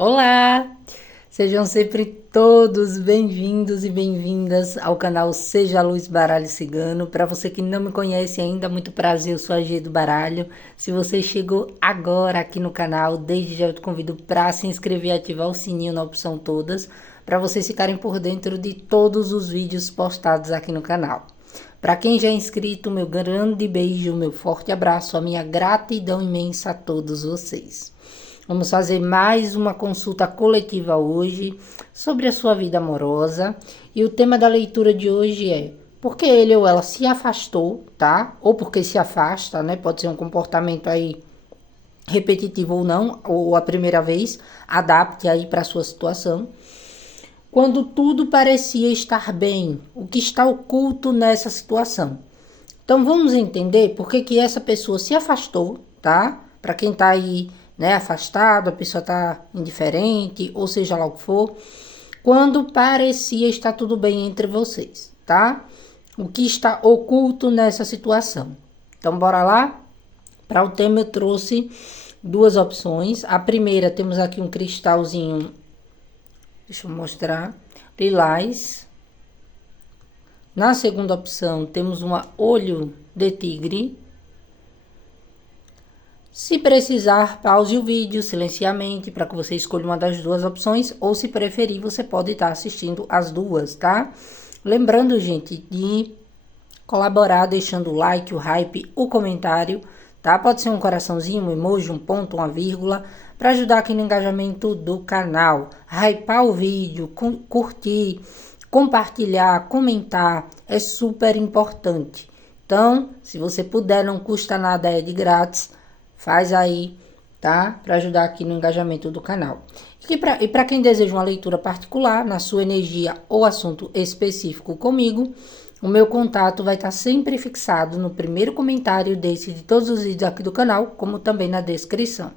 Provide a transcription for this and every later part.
Olá! Sejam sempre todos bem-vindos e bem-vindas ao canal Seja a Luz Baralho Cigano. Para você que não me conhece ainda, muito prazer, eu sou a G do Baralho. Se você chegou agora aqui no canal, desde já eu te convido para se inscrever e ativar o sininho na opção todas, para vocês ficarem por dentro de todos os vídeos postados aqui no canal. Para quem já é inscrito, meu grande beijo, meu forte abraço, a minha gratidão imensa a todos vocês. Vamos fazer mais uma consulta coletiva hoje sobre a sua vida amorosa. E o tema da leitura de hoje é: por que ele ou ela se afastou, tá? Ou porque se afasta, né? Pode ser um comportamento aí repetitivo ou não, ou a primeira vez, adapte aí para a sua situação. Quando tudo parecia estar bem, o que está oculto nessa situação? Então vamos entender por que essa pessoa se afastou, tá? Para quem tá aí, né, afastado, a pessoa tá indiferente, ou seja lá o que for, quando parecia estar tudo bem entre vocês, tá? O que está oculto nessa situação? Então bora lá? Para o tema eu trouxe duas opções. A primeira, temos aqui um cristalzinho, deixa eu mostrar, lilás. Na segunda opção, temos um olho de tigre. Se precisar, pause o vídeo, silenciamente, para que você escolha uma das duas opções, ou se preferir, você pode estar assistindo as duas, tá? Lembrando, gente, de colaborar deixando o like, o hype, o comentário, tá? Pode ser um coraçãozinho, um emoji, um ponto, uma vírgula, para ajudar aqui no engajamento do canal. Hypar o vídeo, curtir, compartilhar, comentar, é super importante. Então, se você puder, não custa nada, é de grátis. Faz aí, tá? Para ajudar aqui no engajamento do canal. E para quem deseja uma leitura particular, na sua energia ou assunto específico comigo, o meu contato vai estar sempre fixado no primeiro comentário desse de todos os vídeos aqui do canal, como também na descrição.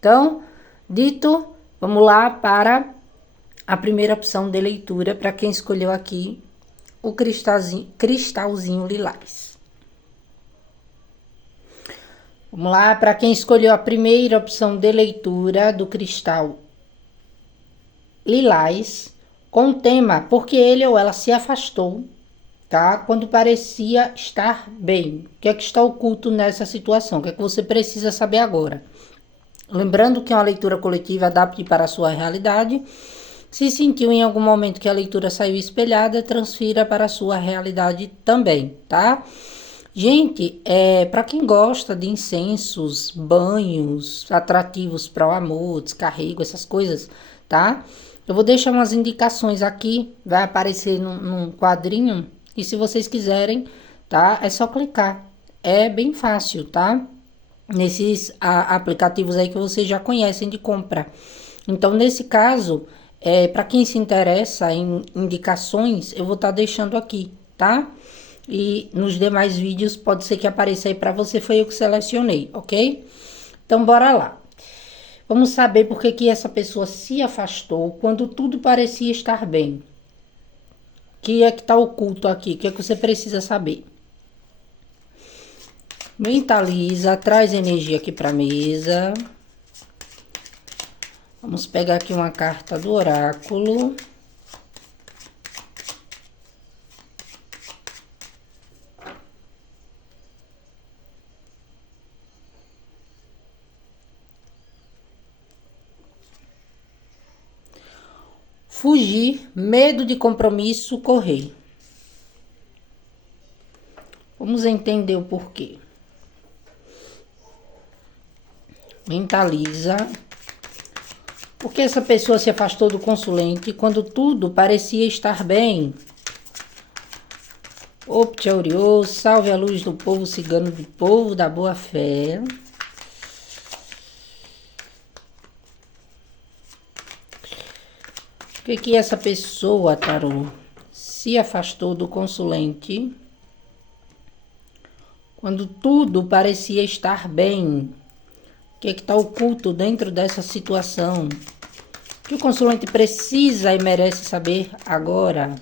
Então, dito, vamos lá para a primeira opção de leitura para quem escolheu aqui o cristalzinho lilás. Vamos lá, para quem escolheu a primeira opção de leitura do cristal lilás, com o tema porque ele ou ela se afastou, tá? Quando parecia estar bem. O que é que está oculto nessa situação? O que é que você precisa saber agora? Lembrando que é uma leitura coletiva, adapte para a sua realidade. Se sentiu em algum momento que a leitura saiu espelhada, transfira para a sua realidade também, tá? Gente, para quem gosta de incensos, banhos atrativos para o amor, descarrego, essas coisas, tá? Eu vou deixar umas indicações aqui, vai aparecer num quadrinho, e se vocês quiserem, tá? É só clicar. É bem fácil, tá? Nesses aplicativos aí que vocês já conhecem de compra. Então, nesse caso, para quem se interessa em indicações, eu vou estar deixando aqui, tá? E nos demais vídeos pode ser que apareça aí para você, foi eu que selecionei, ok? Então bora lá. Vamos saber por que essa pessoa se afastou quando tudo parecia estar bem. O que é que está oculto aqui? O que é que você precisa saber? Mentaliza, traz energia aqui para a mesa. Vamos pegar aqui uma carta do oráculo. Fugir, medo de compromisso, correr. Vamos entender o porquê. Mentaliza. Por que essa pessoa se afastou do consulente quando tudo parecia estar bem? Optioriô, salve a luz do povo cigano, do povo da boa fé. Por que essa pessoa, tarô, se afastou do consulente quando tudo parecia estar bem? O que está oculto dentro dessa situação? O que o consulente precisa e merece saber agora?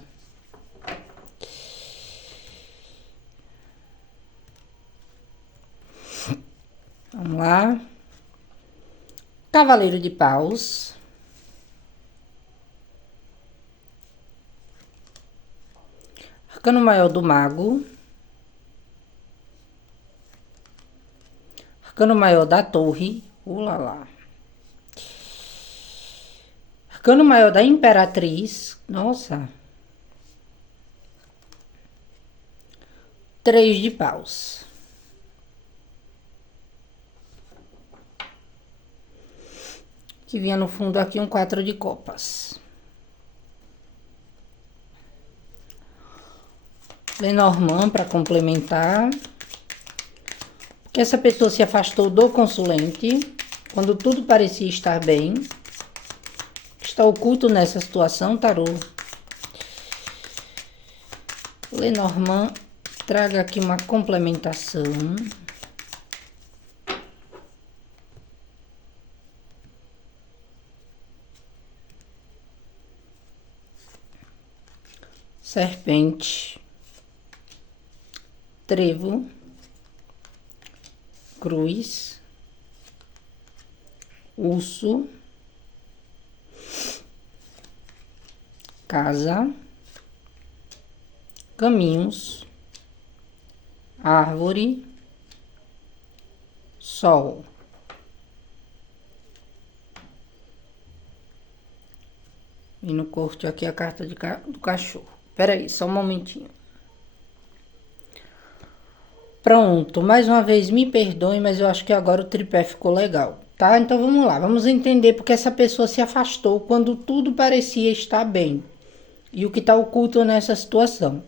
Vamos lá. Cavaleiro de Paus. Arcano maior do mago. Arcano maior da torre. Ulala. Arcano maior da imperatriz. Nossa. 3 de paus. Que vinha no fundo aqui um 4 de copas. Lenormand para complementar. Porque essa pessoa se afastou do consulente quando tudo parecia estar bem. Está oculto nessa situação, tarô. Lenormand, traga aqui uma complementação. Serpente. Trevo. Cruz. Urso. Casa. Caminhos. Árvore. Sol. E no corte aqui a carta do cachorro. Peraí, só um momentinho. Pronto, mais uma vez me perdoem, mas eu acho que agora o tripé ficou legal, tá? Então vamos lá, vamos entender porque essa pessoa se afastou quando tudo parecia estar bem. E o que está oculto nessa situação.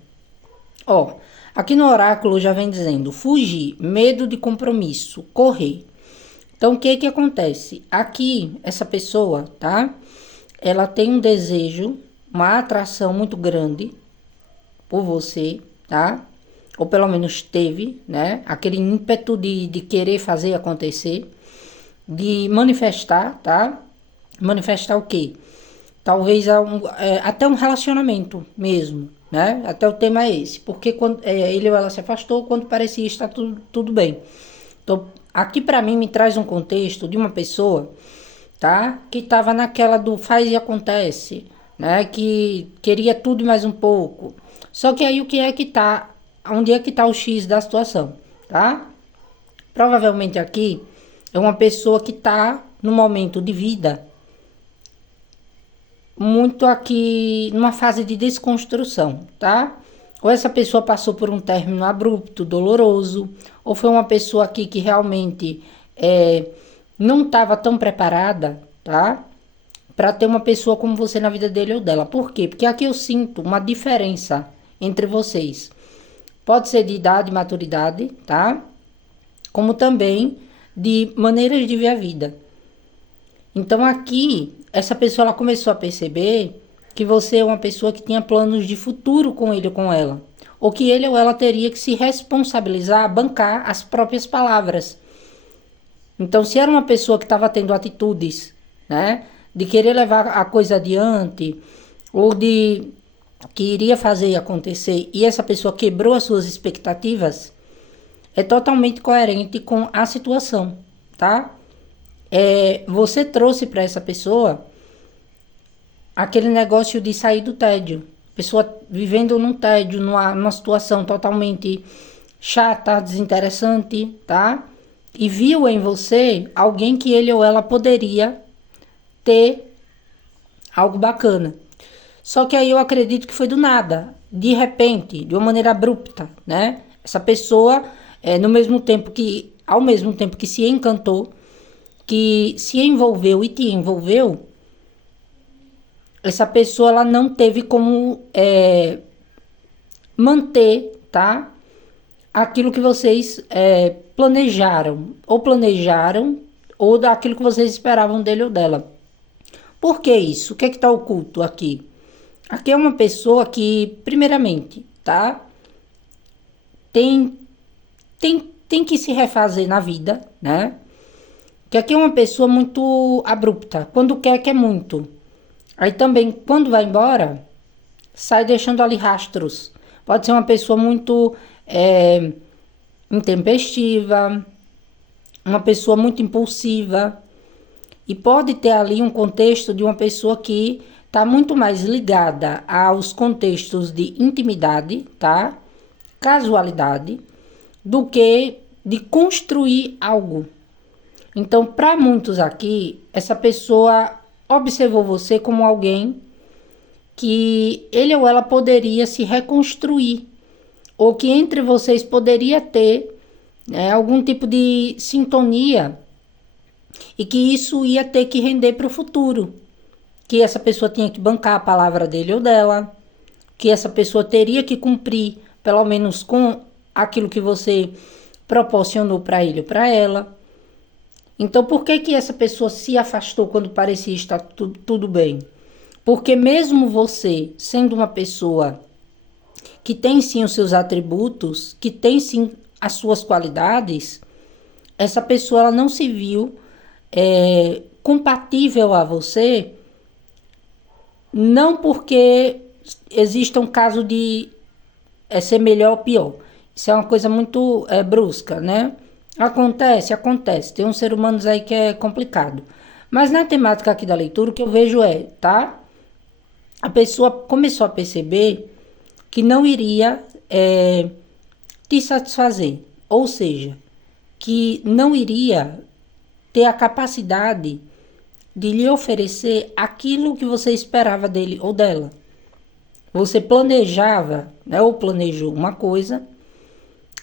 Ó, aqui no oráculo já vem dizendo fugir, medo de compromisso, correr. Então o que que acontece? Aqui, essa pessoa, tá? Ela tem um desejo, uma atração muito grande por você, tá? Ou pelo menos teve, né? Aquele ímpeto de querer fazer acontecer, de manifestar, tá? Manifestar o quê? Talvez até um relacionamento mesmo, né? Até o tema é esse. Porque quando ele ou ela se afastou, quando parecia estar tudo bem. Então, aqui pra mim me traz um contexto de uma pessoa, tá? Que tava naquela do faz e acontece, né? Que queria tudo e mais um pouco. Só que aí o que é que tá... Onde é que tá o X da situação, tá? Provavelmente aqui é uma pessoa que tá no momento de vida muito aqui numa fase de desconstrução, tá? Ou essa pessoa passou por um término abrupto, doloroso, ou foi uma pessoa aqui que realmente não estava tão preparada, tá? Para ter uma pessoa como você na vida dele ou dela. Por quê? Porque aqui eu sinto uma diferença entre vocês. Pode ser de idade e maturidade, tá? Como também de maneiras de ver a vida. Então aqui, essa pessoa ela começou a perceber que você é uma pessoa que tinha planos de futuro com ele ou com ela. Ou que ele ou ela teria que se responsabilizar, bancar as próprias palavras. Então se era uma pessoa que estava tendo atitudes, né? De querer levar a coisa adiante, ou de... que iria fazer acontecer e essa pessoa quebrou as suas expectativas, é totalmente coerente com a situação, tá? Você trouxe para essa pessoa aquele negócio de sair do tédio. Pessoa vivendo num tédio, numa situação totalmente chata, desinteressante, tá? E viu em você alguém que ele ou ela poderia ter algo bacana. Só que aí eu acredito que foi do nada, de repente, de uma maneira abrupta, né? Essa pessoa, ao mesmo tempo que se encantou, que se envolveu e te envolveu, essa pessoa ela não teve como manter, tá? Aquilo que vocês planejaram, ou daquilo que vocês esperavam dele ou dela. Por que isso? O que é que tá oculto aqui? Aqui é uma pessoa que, primeiramente, tá? Tem que se refazer na vida, né? Que aqui é uma pessoa muito abrupta. Quando quer muito. Aí também, quando vai embora, sai deixando ali rastros. Pode ser uma pessoa muito intempestiva, uma pessoa muito impulsiva. E pode ter ali um contexto de uma pessoa que está muito mais ligada aos contextos de intimidade, tá? Casualidade, do que de construir algo. Então, para muitos aqui, essa pessoa observou você como alguém que ele ou ela poderia se reconstruir, ou que entre vocês poderia ter algum tipo de sintonia e que isso ia ter que render para o futuro, que essa pessoa tinha que bancar a palavra dele ou dela, que essa pessoa teria que cumprir, pelo menos com aquilo que você proporcionou para ele ou para ela. Então, por que essa pessoa se afastou quando parecia estar tudo bem? Porque mesmo você sendo uma pessoa que tem sim os seus atributos, que tem sim as suas qualidades, essa pessoa ela não se viu compatível a você, não porque exista um caso de ser melhor ou pior. Isso é uma coisa muito brusca, né? Acontece. Tem uns seres humanos aí que é complicado. Mas na temática aqui da leitura, o que eu vejo tá? A pessoa começou a perceber que não iria te satisfazer. Ou seja, que não iria ter a capacidade de lhe oferecer aquilo que você esperava dele ou dela. Você planejava, né, ou planejou uma coisa,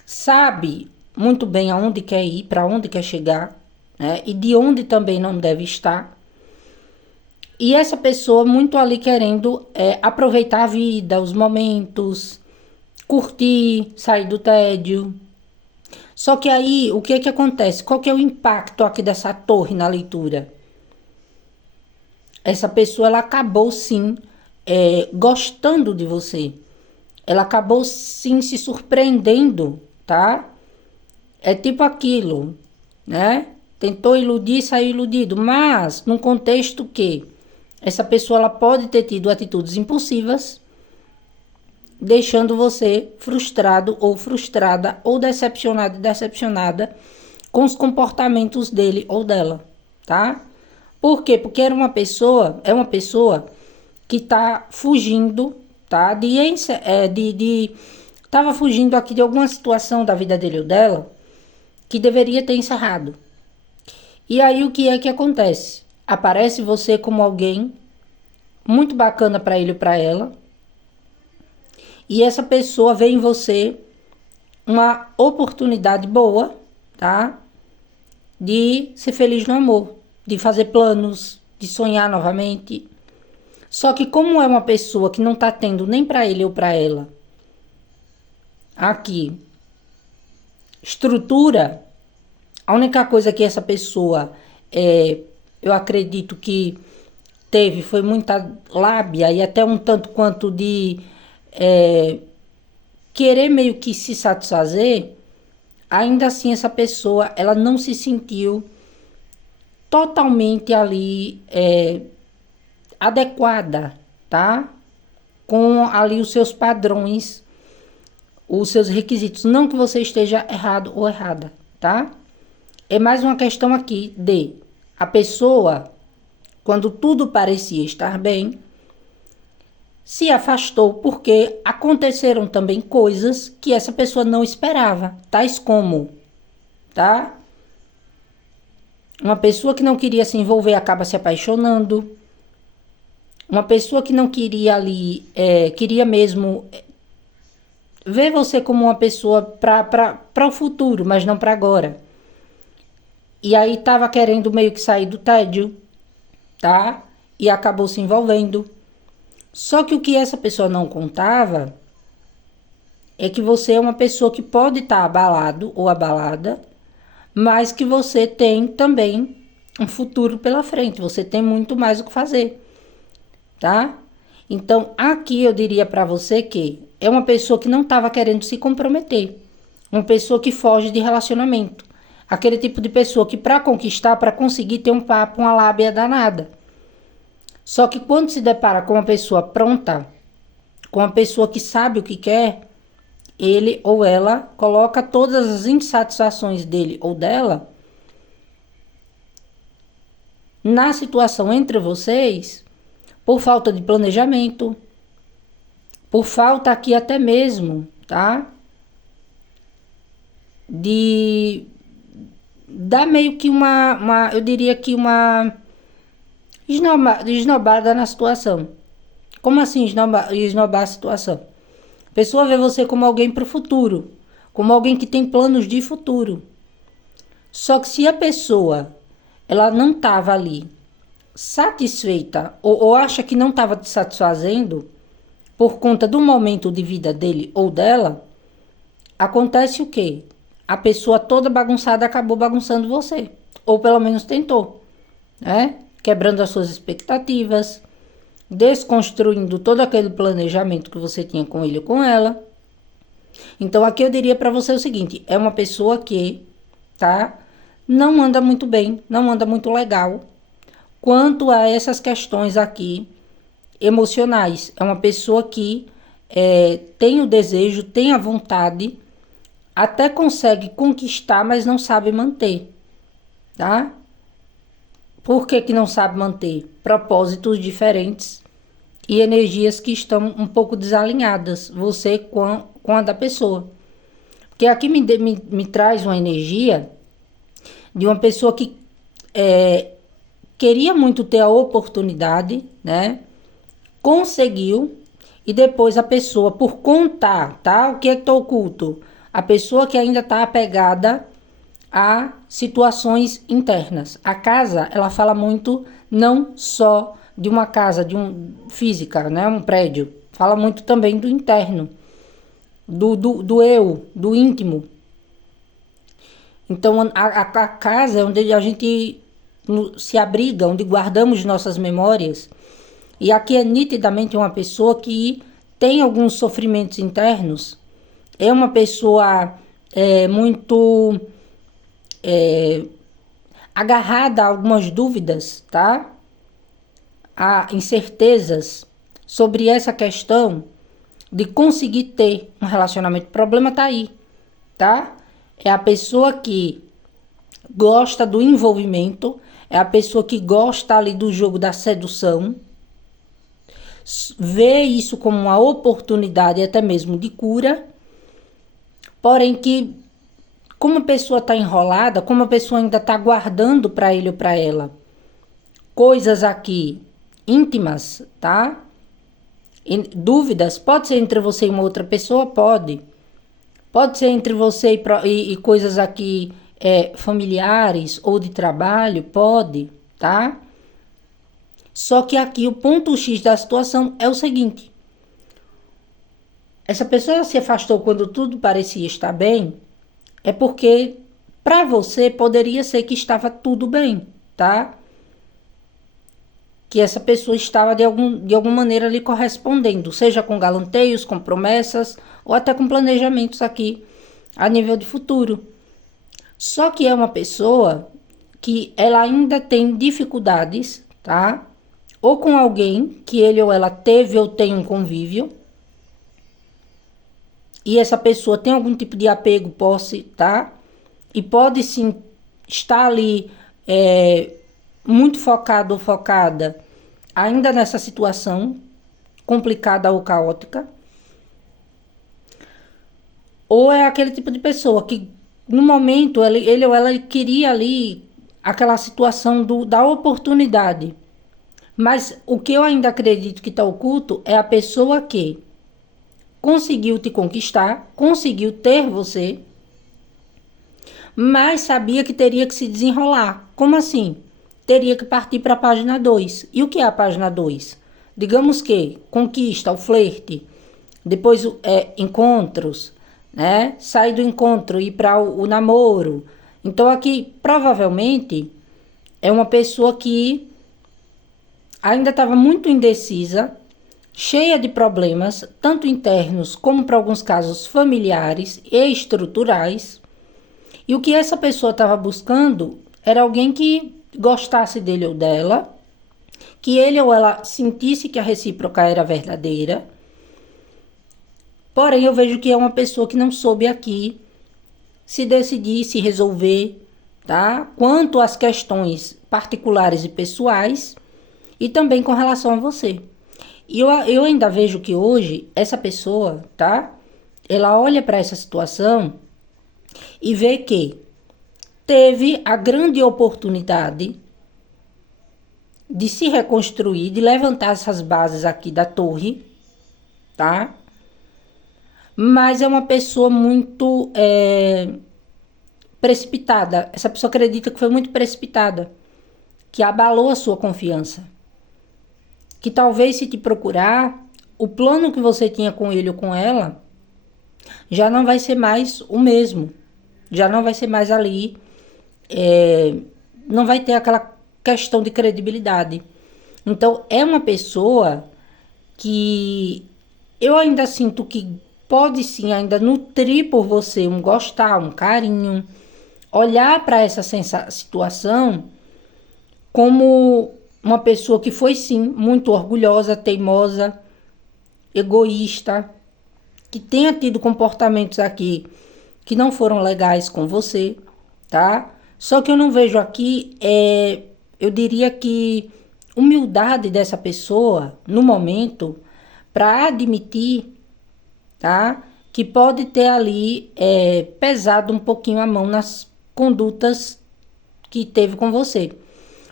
sabe muito bem aonde quer ir, para onde quer chegar, né, e de onde também não deve estar. E essa pessoa muito ali querendo aproveitar a vida, os momentos, curtir, sair do tédio. Só que aí, o que acontece? Qual que é o impacto aqui dessa torre na leitura? Essa pessoa, ela acabou sim gostando de você. Ela acabou sim se surpreendendo, tá? É tipo aquilo, né? Tentou iludir, saiu iludido. Mas, num contexto que essa pessoa ela pode ter tido atitudes impulsivas, deixando você frustrado ou frustrada, ou decepcionado e decepcionada com os comportamentos dele ou dela, tá? Por quê? Porque é uma pessoa que tá fugindo, tá? Tava fugindo aqui de alguma situação da vida dele ou dela que deveria ter encerrado. E aí o que é que acontece? Aparece você como alguém muito bacana para ele ou para ela, e essa pessoa vê em você uma oportunidade boa, tá? De ser feliz no amor, de fazer planos, de sonhar novamente. Só que como é uma pessoa que não tá tendo nem para ele ou para ela aqui estrutura, a única coisa que essa pessoa eu acredito que teve foi muita lábia e até um tanto quanto de querer meio que se satisfazer. Ainda assim essa pessoa ela não se sentiu totalmente ali adequada, tá? Com ali os seus padrões, os seus requisitos. Não que você esteja errado ou errada, tá? É mais uma questão aqui de a pessoa, quando tudo parecia estar bem, se afastou porque aconteceram também coisas que essa pessoa não esperava, tais como, tá? Uma pessoa que não queria se envolver acaba se apaixonando. Uma pessoa que não queria ali, queria mesmo ver você como uma pessoa para o futuro, mas não para agora. E aí tava querendo meio que sair do tédio, tá? E acabou se envolvendo. Só que o que essa pessoa não contava é que você é uma pessoa que pode estar abalado ou abalada, mas que você tem também um futuro pela frente. Você tem muito mais o que fazer, tá? Então, aqui eu diria para você que é uma pessoa que não estava querendo se comprometer. Uma pessoa que foge de relacionamento. Aquele tipo de pessoa que para conquistar, para conseguir ter um papo, uma lábia danada. Só que quando se depara com uma pessoa pronta, com uma pessoa que sabe o que quer, ele ou ela coloca todas as insatisfações dele ou dela na situação entre vocês, por falta de planejamento, por falta aqui até mesmo, tá? De dar meio que eu diria que uma esnobada na situação. Como assim esnobar a situação? A pessoa vê você como alguém para o futuro, como alguém que tem planos de futuro. Só que se a pessoa ela não estava ali satisfeita ou acha que não estava te satisfazendo por conta do momento de vida dele ou dela, acontece o quê? A pessoa toda bagunçada acabou bagunçando você. Ou pelo menos tentou, né? Quebrando as suas expectativas, desconstruindo todo aquele planejamento que você tinha com ele ou com ela. Então aqui eu diria para você o seguinte, é uma pessoa que, tá? Não anda muito bem, não anda muito legal quanto a essas questões aqui emocionais. É uma pessoa que tem o desejo, tem a vontade, até consegue conquistar, mas não sabe manter, tá? Por que que não sabe manter? Propósitos diferentes e energias que estão um pouco desalinhadas, você com a da pessoa. Porque aqui me traz uma energia de uma pessoa que queria muito ter a oportunidade, né? Conseguiu, e depois a pessoa, por contar, tá? O que é que tá oculto? A pessoa que ainda está apegada a situações internas. A casa, ela fala muito não só de uma casa, física, né? Um prédio. Fala muito também do interno, do eu, do íntimo. Então, a casa é onde a gente se abriga, onde guardamos nossas memórias. E aqui é nitidamente uma pessoa que tem alguns sofrimentos internos. É uma pessoa muito agarrada a algumas dúvidas, tá? A incertezas sobre essa questão de conseguir ter um relacionamento. O problema tá aí, tá? É a pessoa que gosta do envolvimento, é a pessoa que gosta ali do jogo da sedução, vê isso como uma oportunidade até mesmo de cura, porém que como a pessoa está enrolada, como a pessoa ainda está guardando para ele ou para ela coisas aqui íntimas, tá? E dúvidas, pode ser entre você e uma outra pessoa? Pode. Pode ser entre você e coisas aqui familiares ou de trabalho? Pode, tá? Só que aqui o ponto X da situação é o seguinte. Essa pessoa se afastou quando tudo parecia estar bem, é porque para você poderia ser que estava tudo bem, tá? Que essa pessoa estava de alguma maneira lhe correspondendo, seja com galanteios, com promessas ou até com planejamentos aqui a nível de futuro. Só que é uma pessoa que ela ainda tem dificuldades, tá? Ou com alguém que ele ou ela teve ou tem um convívio, e essa pessoa tem algum tipo de apego, posse, tá? E pode sim estar ali muito focado ou focada ainda nessa situação complicada ou caótica. Ou é aquele tipo de pessoa que no momento ele ou ela queria ali aquela situação da oportunidade. Mas o que eu ainda acredito que está oculto é a pessoa que conseguiu te conquistar, conseguiu ter você, mas sabia que teria que se desenrolar. Como assim? Teria que partir para a página 2. E o que é a página 2? Digamos que conquista, o flerte, depois encontros, né? Sair do encontro e ir para o namoro. Então aqui provavelmente é uma pessoa que ainda estava muito indecisa, cheia de problemas, tanto internos como para alguns casos familiares e estruturais. E o que essa pessoa estava buscando era alguém que gostasse dele ou dela, que ele ou ela sentisse que a recíproca era verdadeira. Porém, eu vejo que é uma pessoa que não soube aqui se decidir, se resolver, tá? Quanto às questões particulares e pessoais, e também com relação a você. E eu ainda vejo que hoje essa pessoa, tá? Ela olha para essa situação e vê que teve a grande oportunidade de se reconstruir, de levantar essas bases aqui da torre, tá? Mas é uma pessoa muito precipitada. Essa pessoa acredita que foi muito precipitada, que abalou a sua confiança. Que talvez se te procurar, o plano que você tinha com ele ou com ela já não vai ser mais o mesmo. Já não vai ser mais ali. Não vai ter aquela questão de credibilidade. Então, é uma pessoa que eu ainda sinto que pode sim ainda nutrir por você um gostar, um carinho, olhar para essa situação como uma pessoa que foi sim muito orgulhosa, teimosa, egoísta, que tenha tido comportamentos aqui que não foram legais com você, tá? Só que eu não vejo aqui, eu diria que humildade dessa pessoa no momento para admitir, tá? Que pode ter ali pesado um pouquinho a mão nas condutas que teve com você.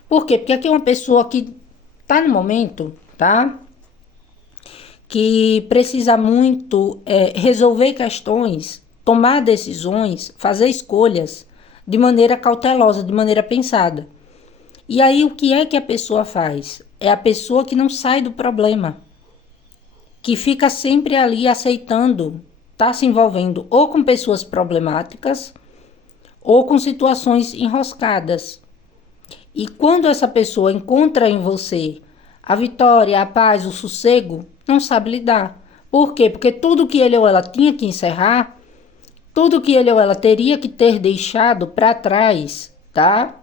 Por quê? Porque aqui é uma pessoa que tá no momento, tá? Que precisa muito resolver questões, tomar decisões, fazer escolhas de maneira cautelosa, de maneira pensada. E aí o que é que a pessoa faz? É a pessoa que não sai do problema, que fica sempre ali aceitando, tá se envolvendo ou com pessoas problemáticas ou com situações enroscadas. E quando essa pessoa encontra em você a vitória, a paz, o sossego, não sabe lidar. Por quê? Porque tudo que ele ou ela tinha que encerrar, tudo que ele ou ela teria que ter deixado para trás, tá?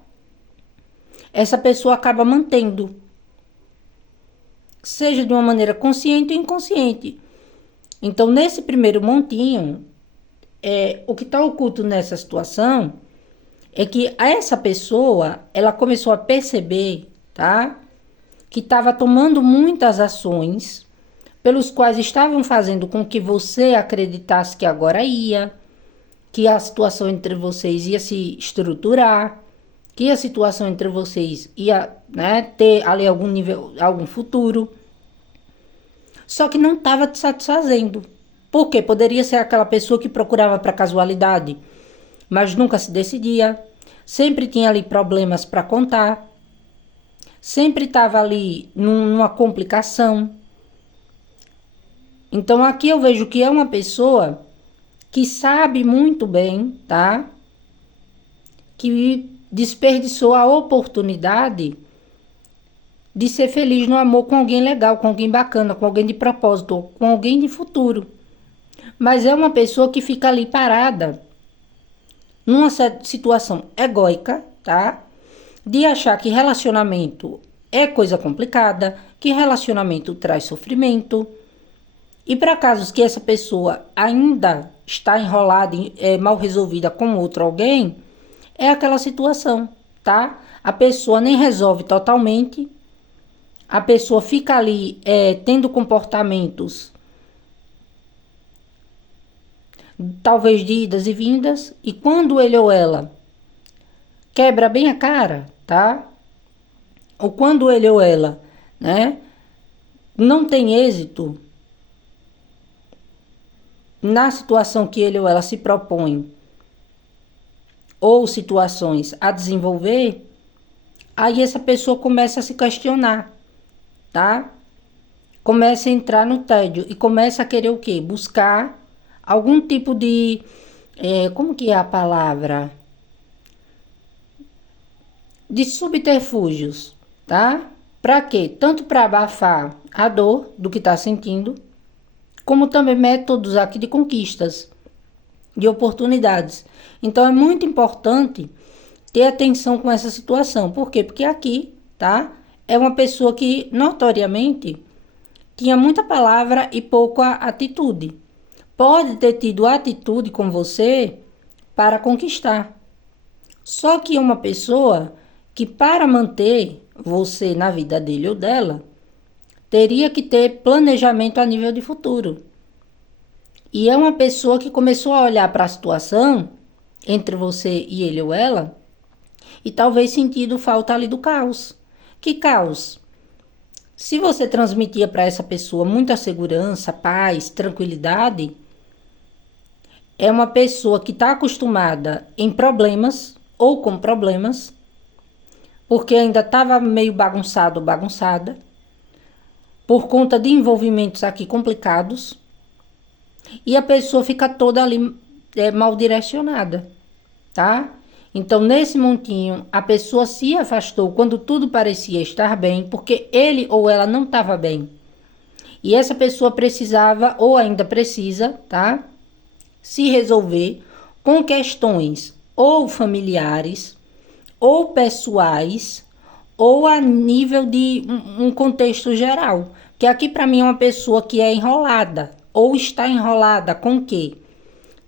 Essa pessoa acaba mantendo. Seja de uma maneira consciente ou inconsciente. Então, nesse primeiro montinho, o que está oculto nessa situação é que essa pessoa, ela começou a perceber, tá? Que estava tomando muitas ações pelos quais estavam fazendo com que você acreditasse que agora ia, que a situação entre vocês ia se estruturar, que a situação entre vocês ia, né, ter ali algum nível, algum futuro. Só que não estava te satisfazendo. Por quê? Poderia ser aquela pessoa que procurava para casualidade, mas nunca se decidia. Sempre tinha ali problemas para contar. Sempre estava ali numa complicação. Então aqui eu vejo que é uma pessoa que sabe muito bem, tá? Que desperdiçou a oportunidade de ser feliz no amor com alguém legal, com alguém bacana, com alguém de propósito, com alguém de futuro. Mas é uma pessoa que fica ali parada numa situação egóica, tá? De achar que relacionamento é coisa complicada, que relacionamento traz sofrimento. E para casos que essa pessoa ainda está enrolada, mal resolvida com outro alguém, é aquela situação, tá? A pessoa nem resolve totalmente, a pessoa fica ali tendo comportamentos talvez de idas e vindas, e quando ele ou ela quebra bem a cara, tá? Ou quando ele ou ela, né, não tem êxito na situação que ele ou ela se propõe, ou situações a desenvolver, aí essa pessoa começa a se questionar, tá? Começa a entrar no tédio e começa a querer o quê? Buscar algum tipo de, como que é a palavra? De subterfúgios, tá? Para quê? Tanto para abafar a dor do que está sentindo, como também métodos aqui de conquistas, de oportunidades. Então é muito importante ter atenção com essa situação. Por quê? Porque aqui, tá? É uma pessoa que notoriamente tinha muita palavra e pouca atitude. Pode ter tido atitude com você para conquistar. Só que é uma pessoa que para manter você na vida dele ou dela, teria que ter planejamento a nível de futuro. E é uma pessoa que começou a olhar para a situação entre você e ele ou ela e talvez sentindo falta ali do caos. Que caos? Se você transmitia para essa pessoa muita segurança, paz, tranquilidade, é uma pessoa que está acostumada em problemas ou com problemas, porque ainda estava meio bagunçado ou bagunçada, por conta de envolvimentos aqui complicados, e a pessoa fica toda ali mal direcionada, tá? Então, nesse montinho, a pessoa se afastou quando tudo parecia estar bem, porque ele ou ela não estava bem. E essa pessoa precisava, ou ainda precisa, tá? Se resolver com questões ou familiares, ou pessoais, ou a nível de um contexto geral. Que aqui para mim é uma pessoa que é enrolada, ou está enrolada com o quê?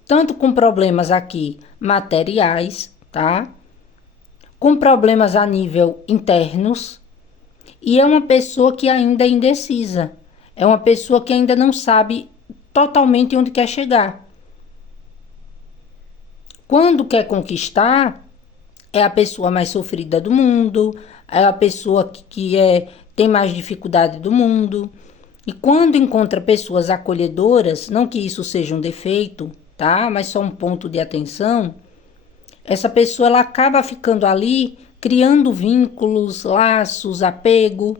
Tanto com problemas aqui materiais, tá? Com problemas a nível internos, e é uma pessoa que ainda é indecisa. É uma pessoa que ainda não sabe totalmente onde quer chegar. Quando quer conquistar, é a pessoa mais sofrida do mundo, é a pessoa que tem mais dificuldade do mundo. E quando encontra pessoas acolhedoras, não que isso seja um defeito, tá? Mas só um ponto de atenção, essa pessoa ela acaba ficando ali, criando vínculos, laços, apego.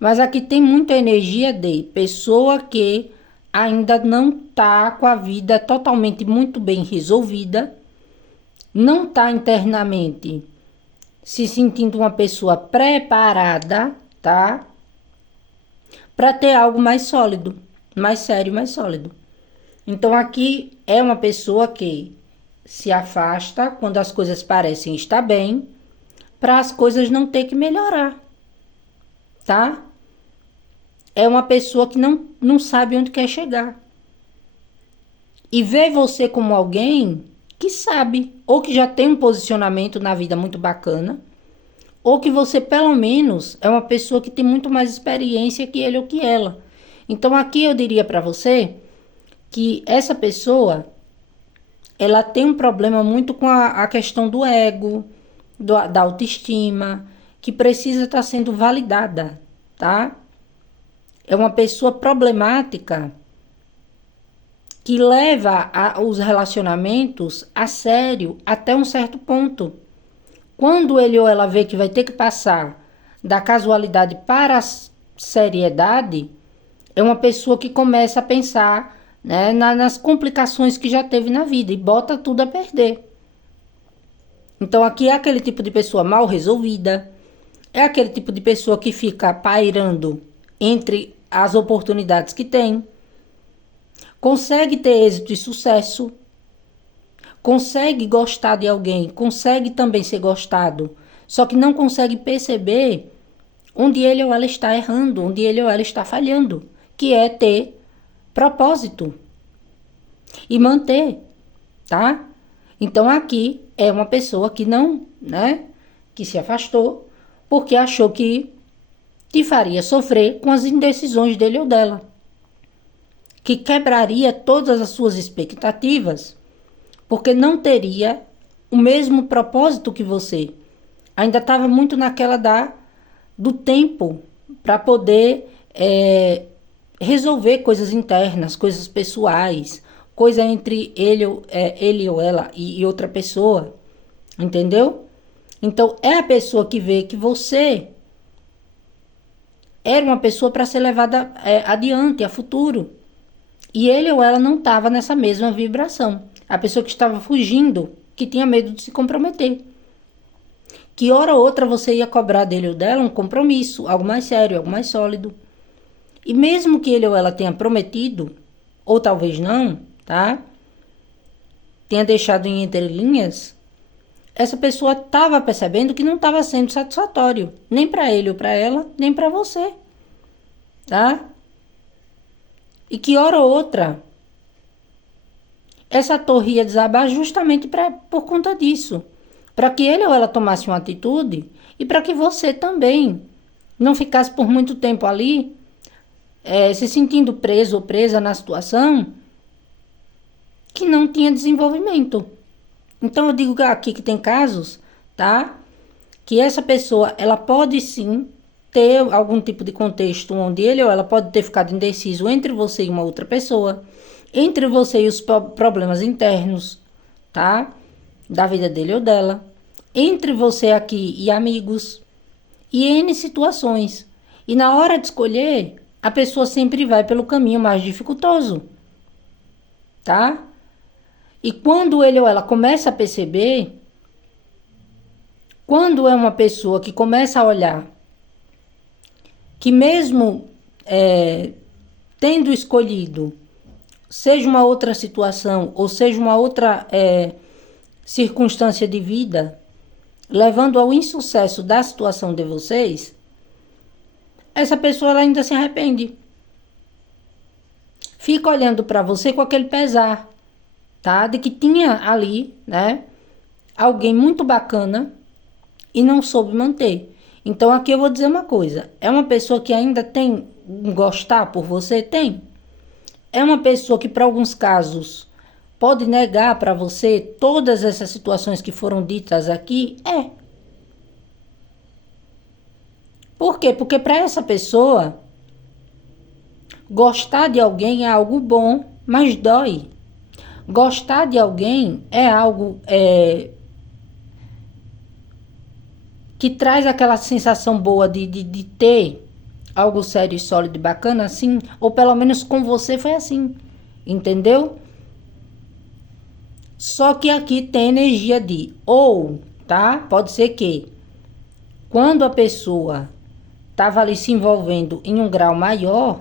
Mas aqui tem muita energia de pessoa que ainda não está com a vida totalmente muito bem resolvida, não está internamente se sentindo uma pessoa preparada, tá? Para ter algo mais sólido, mais sério, mais sólido. Então aqui é uma pessoa que se afasta quando as coisas parecem estar bem, para as coisas não ter que melhorar, tá? É uma pessoa que não sabe onde quer chegar. E vê você como alguém que sabe, ou que já tem um posicionamento na vida muito bacana, ou que você pelo menos é uma pessoa que tem muito mais experiência que ele ou que ela. Então aqui eu diria para você que essa pessoa, ela tem um problema muito com a questão do ego, da autoestima, que precisa estar sendo validada, tá? É uma pessoa problemática que leva os relacionamentos a sério até um certo ponto. Quando ele ou ela vê que vai ter que passar da casualidade para a seriedade, é uma pessoa que começa a pensar, né, nas complicações que já teve na vida e bota tudo a perder. Então aqui é aquele tipo de pessoa mal resolvida, é aquele tipo de pessoa que fica pairando entre as oportunidades que tem, consegue ter êxito e sucesso, consegue gostar de alguém, consegue também ser gostado, só que não consegue perceber onde ele ou ela está errando, onde ele ou ela está falhando, que é ter propósito e manter, tá? Então aqui é uma pessoa que não, né, que se afastou porque achou que te faria sofrer com as indecisões dele ou dela, que quebraria todas as suas expectativas, porque não teria o mesmo propósito que você. Ainda estava muito naquela do tempo para poder resolver coisas internas, coisas pessoais, coisa entre ele ou ela e outra pessoa, entendeu? Então é a pessoa que vê que você era uma pessoa para ser levada adiante, a futuro. E ele ou ela não estava nessa mesma vibração. A pessoa que estava fugindo, que tinha medo de se comprometer. Que hora ou outra você ia cobrar dele ou dela um compromisso, algo mais sério, algo mais sólido. E mesmo que ele ou ela tenha prometido, ou talvez não, tá? Tenha deixado em entrelinhas, essa pessoa estava percebendo que não estava sendo satisfatório, nem para ele ou para ela, nem para você, tá? E que hora ou outra essa torre ia desabar justamente por conta disso. para que ele ou ela tomasse uma atitude e para que você também não ficasse por muito tempo ali, se sentindo preso ou presa na situação que não tinha desenvolvimento. Então eu digo aqui que tem casos, tá? Que essa pessoa, ela pode sim ter algum tipo de contexto onde ele ou ela pode ter ficado indeciso entre você e uma outra pessoa, entre você e os problemas internos, tá? Da vida dele ou dela, entre você aqui e amigos, e N situações. E na hora de escolher, a pessoa sempre vai pelo caminho mais dificultoso, tá? E quando ele ou ela começa a perceber, quando é uma pessoa que começa a olhar que mesmo tendo escolhido, seja uma outra situação ou seja uma outra circunstância de vida, levando ao insucesso da situação de vocês, essa pessoa ela ainda se arrepende. Fica olhando para você com aquele pesar, tá? De que tinha ali, né, alguém muito bacana e não soube manter. Então aqui eu vou dizer uma coisa, é uma pessoa que ainda tem um gostar por você? Tem. É uma pessoa que para alguns casos pode negar para você todas essas situações que foram ditas aqui? É. Por quê? Porque para essa pessoa, gostar de alguém é algo bom, mas dói. Gostar de alguém é algo que traz aquela sensação boa de ter algo sério, sólido e bacana assim, ou pelo menos com você foi assim, entendeu? Só que aqui tem energia de ou, tá? Pode ser que quando a pessoa estava ali se envolvendo em um grau maior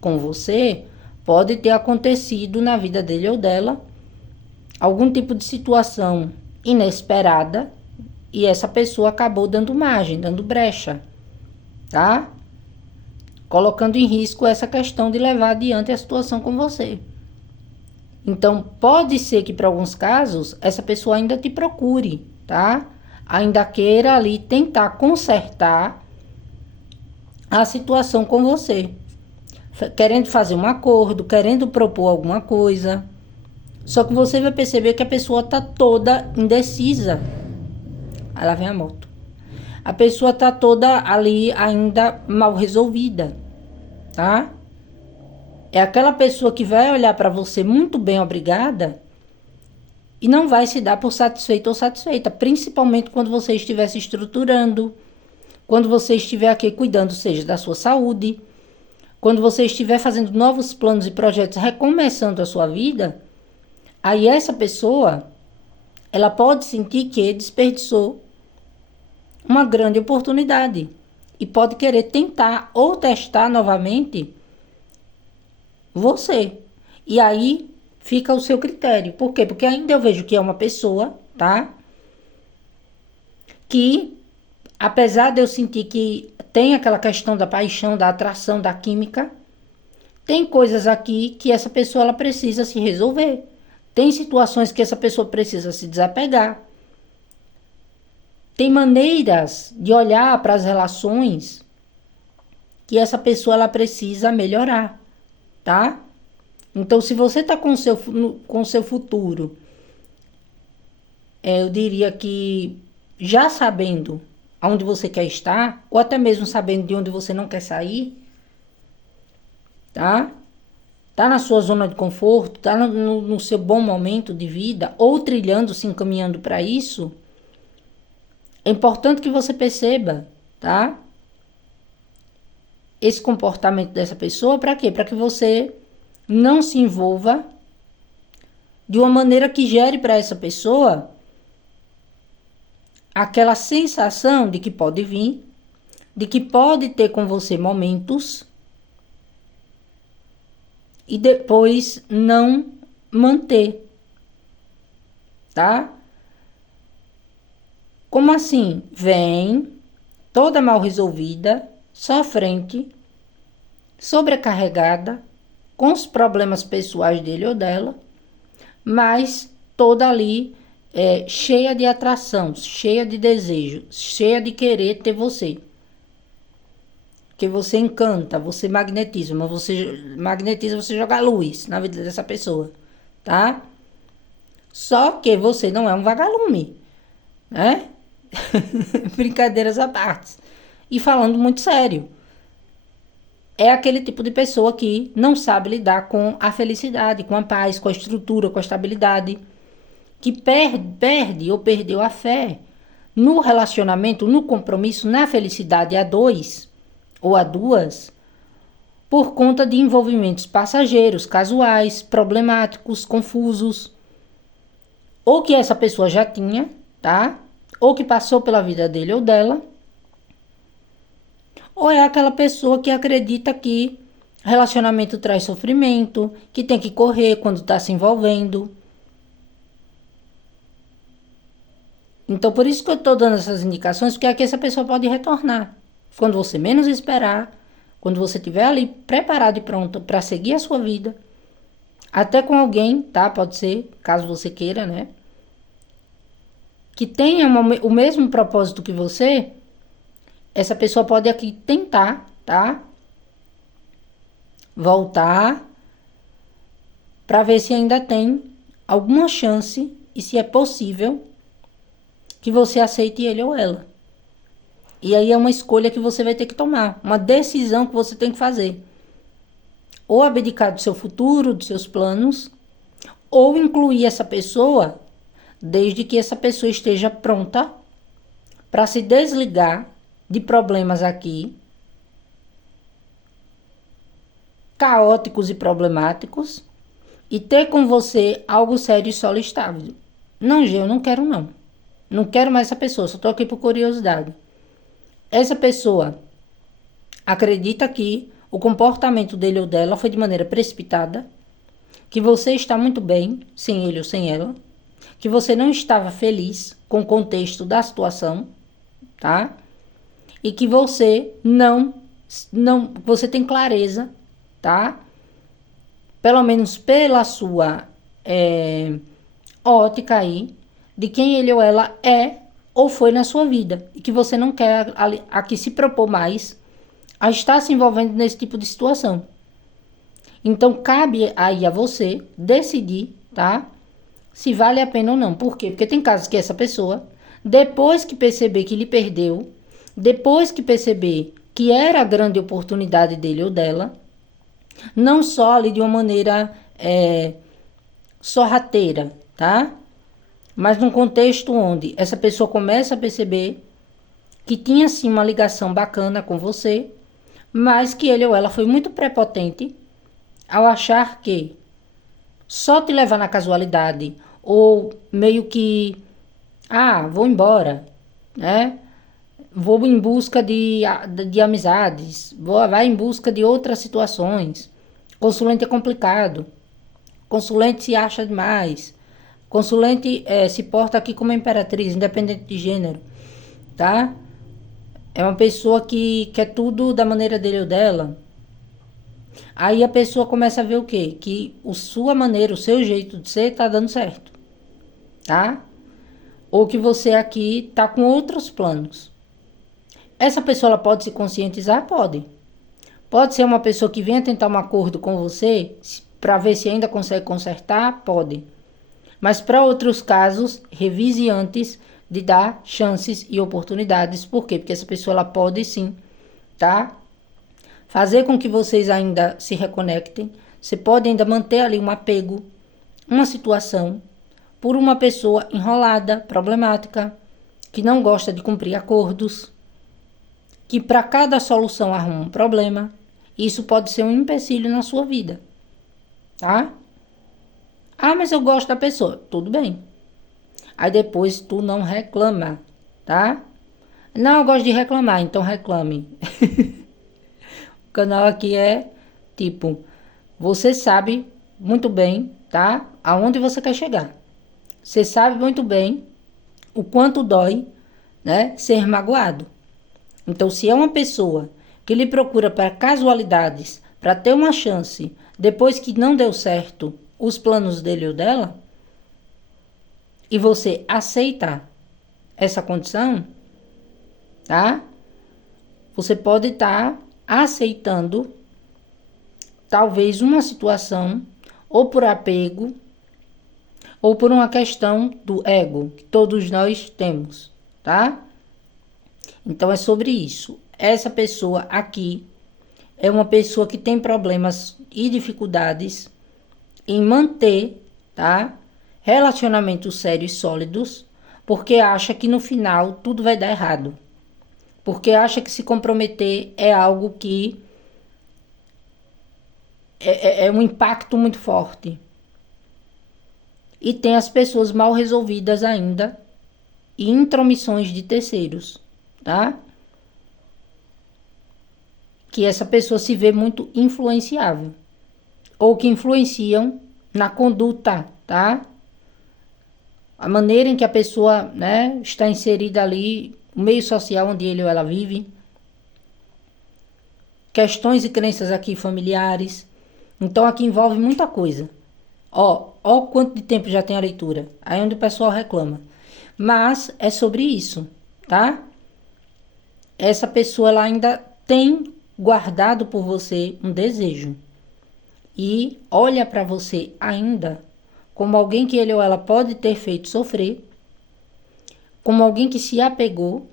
com você, pode ter acontecido na vida dele ou dela algum tipo de situação inesperada e essa pessoa acabou dando margem, dando brecha, tá? Colocando em risco essa questão de levar adiante a situação com você. Então, pode ser que para alguns casos, essa pessoa ainda te procure, tá? Ainda queira ali tentar consertar a situação com você. Querendo fazer um acordo, querendo propor alguma coisa. Só que você vai perceber que a pessoa tá toda indecisa. Aí lá vem a moto. A pessoa tá toda ali ainda mal resolvida, tá? É aquela pessoa que vai olhar para você muito bem, obrigada, e não vai se dar por satisfeito ou satisfeita, principalmente quando você estiver se estruturando, quando você estiver aqui cuidando, seja da sua saúde, quando você estiver fazendo novos planos e projetos, recomeçando a sua vida, aí essa pessoa, ela pode sentir que desperdiçou uma grande oportunidade e pode querer tentar ou testar novamente você. E aí fica o seu critério. Por quê? Porque ainda eu vejo que é uma pessoa, tá? Que, apesar de eu sentir que tem aquela questão da paixão, da atração, da química, tem coisas aqui que essa pessoa ela precisa se resolver. Tem situações que essa pessoa precisa se desapegar. Tem maneiras de olhar para as relações que essa pessoa ela precisa melhorar, tá? Então, se você está com o seu futuro, eu diria que já sabendo aonde você quer estar, ou até mesmo sabendo de onde você não quer sair, tá? Tá na sua zona de conforto, tá no seu bom momento de vida, ou trilhando, se encaminhando para isso, é importante que você perceba, tá? Esse comportamento dessa pessoa, para quê? Para que você não se envolva de uma maneira que gere para essa pessoa aquela sensação de que pode vir, de que pode ter com você momentos e depois não manter, tá? Como assim? Vem toda mal resolvida, sofrente, sobrecarregada, com os problemas pessoais dele ou dela, mas toda ali cheia de atração, cheia de desejo, cheia de querer ter você. Que você encanta, você magnetiza, mas você joga luz na vida dessa pessoa, tá? Só que você não é um vagalume, né? Brincadeiras à parte. E falando muito sério, é aquele tipo de pessoa que não sabe lidar com a felicidade, com a paz, com a estrutura, com a estabilidade, que perde ou perdeu a fé no relacionamento, no compromisso, na felicidade a dois ou a duas, por conta de envolvimentos passageiros, casuais, problemáticos, confusos, ou que essa pessoa já tinha, tá? Ou que passou pela vida dele ou dela, ou é aquela pessoa que acredita que relacionamento traz sofrimento, que tem que correr quando está se envolvendo. Então, por isso que eu estou dando essas indicações, porque aqui essa pessoa pode retornar. Quando você menos esperar, quando você estiver ali preparado e pronto para seguir a sua vida, até com alguém, tá? Pode ser, caso você queira, né? Que tenha o mesmo propósito que você, essa pessoa pode aqui tentar, tá? Voltar para ver se ainda tem alguma chance e se é possível que você aceite ele ou ela. E aí é uma escolha que você vai ter que tomar, uma decisão que você tem que fazer. Ou abdicar do seu futuro, dos seus planos, ou incluir essa pessoa, desde que essa pessoa esteja pronta para se desligar de problemas aqui, caóticos e problemáticos, e ter com você algo sério e sólido e estável. Não, Gê, eu não quero não. Não quero mais essa pessoa, só estou aqui por curiosidade. Essa pessoa acredita que o comportamento dele ou dela foi de maneira precipitada, que você está muito bem, sem ele ou sem ela, que você não estava feliz com o contexto da situação, tá? E que você você tem clareza, tá? Pelo menos pela sua ótica aí, de quem ele ou ela é ou foi na sua vida. E que você não quer aqui se propor mais a estar se envolvendo nesse tipo de situação. Então, cabe aí a você decidir, tá? Se vale a pena ou não. Por quê? Porque tem casos que essa pessoa, depois que perceber que lhe perdeu, depois que perceber que era a grande oportunidade dele ou dela, não só ali de uma maneira sorrateira, tá? Mas num contexto onde essa pessoa começa a perceber que tinha sim uma ligação bacana com você, mas que ele ou ela foi muito prepotente ao achar que só te levar na casualidade ou meio que, vou embora, né? Vou em busca de amizades, vai em busca de outras situações. Consulente é complicado, consulente se acha demais, consulente se porta aqui como imperatriz, independente de gênero, tá? É uma pessoa que quer tudo da maneira dele ou dela. Aí a pessoa começa a ver o quê? Que a sua maneira, o seu jeito de ser tá dando certo, tá? Ou que você aqui tá com outros planos. Essa pessoa ela pode se conscientizar? Pode. Pode ser uma pessoa que venha tentar um acordo com você para ver se ainda consegue consertar? Pode. Mas para outros casos, revise antes de dar chances e oportunidades. Por quê? Porque essa pessoa ela pode sim, tá? Fazer com que vocês ainda se reconectem. Você pode ainda manter ali um apego, uma situação, por uma pessoa enrolada, problemática, que não gosta de cumprir acordos, que para cada solução arruma um problema. Isso pode ser um empecilho na sua vida, tá? Mas eu gosto da pessoa. Tudo bem. Aí depois tu não reclama, tá? Não, eu gosto de reclamar, então reclame. O canal aqui é tipo, você sabe muito bem, tá? Aonde você quer chegar. Você sabe muito bem o quanto dói, né? Ser magoado. Então, se é uma pessoa que lhe procura para casualidades, para ter uma chance, depois que não deu certo os planos dele ou dela, e você aceita essa condição, tá? Você pode estar aceitando talvez uma situação ou por apego ou por uma questão do ego que todos nós temos, tá? Então é sobre isso. Essa pessoa aqui é uma pessoa que tem problemas e dificuldades em manter, tá? Relacionamentos sérios e sólidos, porque acha que no final tudo vai dar errado. Porque acha que se comprometer é algo que é um impacto muito forte. E tem as pessoas mal resolvidas ainda e intromissões de terceiros, tá? Que essa pessoa se vê muito influenciável ou que influenciam na conduta, tá? A maneira em que a pessoa, né, está inserida ali, o meio social onde ele ou ela vive, questões e crenças aqui familiares. Então aqui envolve muita coisa. Ó quanto de tempo já tem a leitura. Aí é onde o pessoal reclama. Mas é sobre isso, tá? Essa pessoa ela ainda tem guardado por você um desejo. E olha para você ainda como alguém que ele ou ela pode ter feito sofrer, como alguém que se apegou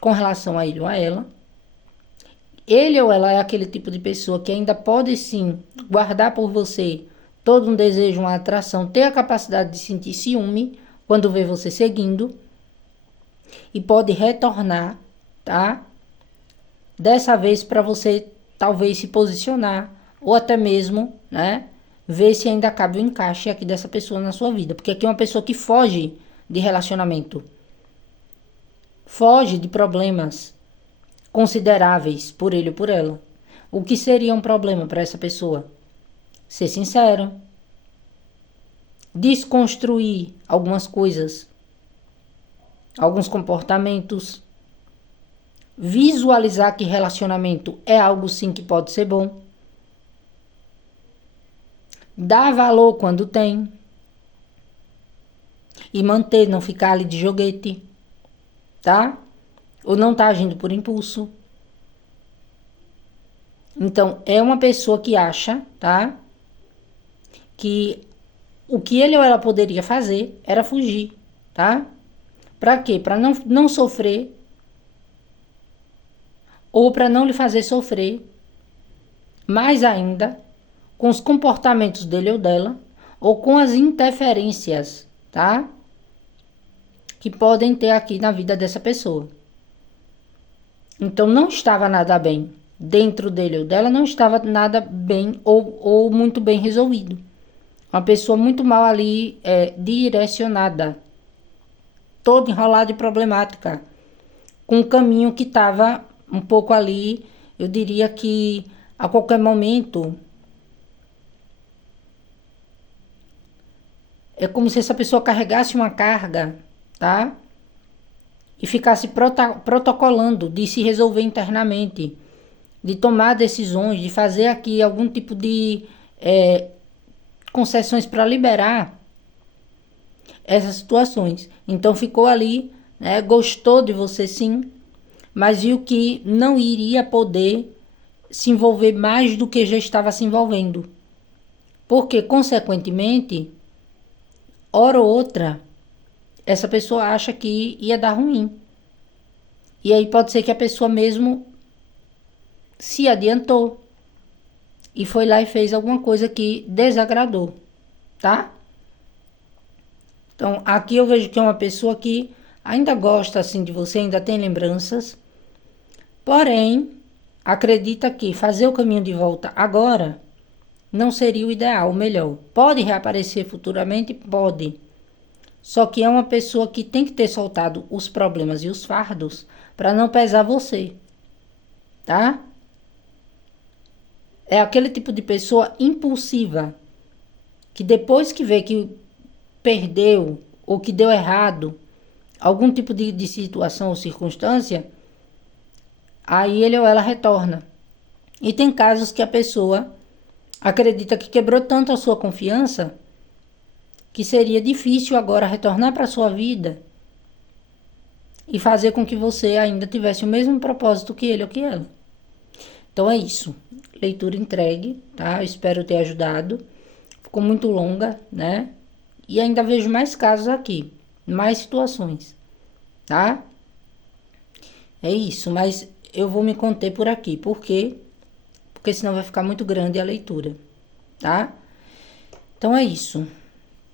com relação a ele ou a ela. Ele ou ela é aquele tipo de pessoa que ainda pode sim guardar por você todo um desejo, uma atração, ter a capacidade de sentir ciúme quando vê você seguindo e pode retornar, tá? Dessa vez para você talvez se posicionar ou até mesmo, né, ver se ainda cabe o encaixe aqui dessa pessoa na sua vida, porque aqui é uma pessoa que foge de relacionamento, foge de problemas consideráveis por ele ou por ela. O que seria um problema para essa pessoa? Ser sincero, desconstruir algumas coisas, alguns comportamentos, visualizar que relacionamento é algo sim que pode ser bom, dar valor quando tem e manter, não ficar ali de joguete, tá? Ou não tá agindo por impulso. Então, é uma pessoa que acha, tá? Que o que ele ou ela poderia fazer era fugir, tá? Pra quê? Pra não sofrer ou para não lhe fazer sofrer mais ainda com os comportamentos dele ou dela ou com as interferências, tá? Que podem ter aqui na vida dessa pessoa. Então não estava nada bem. Dentro dele ou dela não estava nada bem ou muito bem resolvido. Uma pessoa muito mal ali direcionada. Toda enrolada e problemática. Com um caminho que estava um pouco ali, eu diria que a qualquer momento é como se essa pessoa carregasse uma carga, tá? E ficasse protocolando de se resolver internamente, de tomar decisões, de fazer aqui algum tipo de concessões para liberar essas situações. Então ficou ali, né? Gostou de você sim, mas viu que não iria poder se envolver mais do que já estava se envolvendo. Porque, consequentemente, hora ou outra, essa pessoa acha que ia dar ruim. E aí pode ser que a pessoa mesmo se adiantou e foi lá e fez alguma coisa que desagradou, tá? Então, aqui eu vejo que é uma pessoa que ainda gosta assim de você, ainda tem lembranças, porém, acredita que fazer o caminho de volta agora não seria o ideal, o melhor. Pode reaparecer futuramente? Pode. Só que é uma pessoa que tem que ter soltado os problemas e os fardos para não pesar você, tá? É aquele tipo de pessoa impulsiva, que depois que vê que perdeu ou que deu errado algum tipo de situação ou circunstância, aí ele ou ela retorna. E tem casos que a pessoa acredita que quebrou tanto a sua confiança que seria difícil agora retornar para sua vida e fazer com que você ainda tivesse o mesmo propósito que ele ou que ela. Então é isso. Leitura entregue, tá? Eu espero ter ajudado. Ficou muito longa, né? E ainda vejo mais casos aqui, mais situações, tá? É isso, mas eu vou me conter por aqui. Por quê? Porque senão vai ficar muito grande a leitura, tá? Então é isso.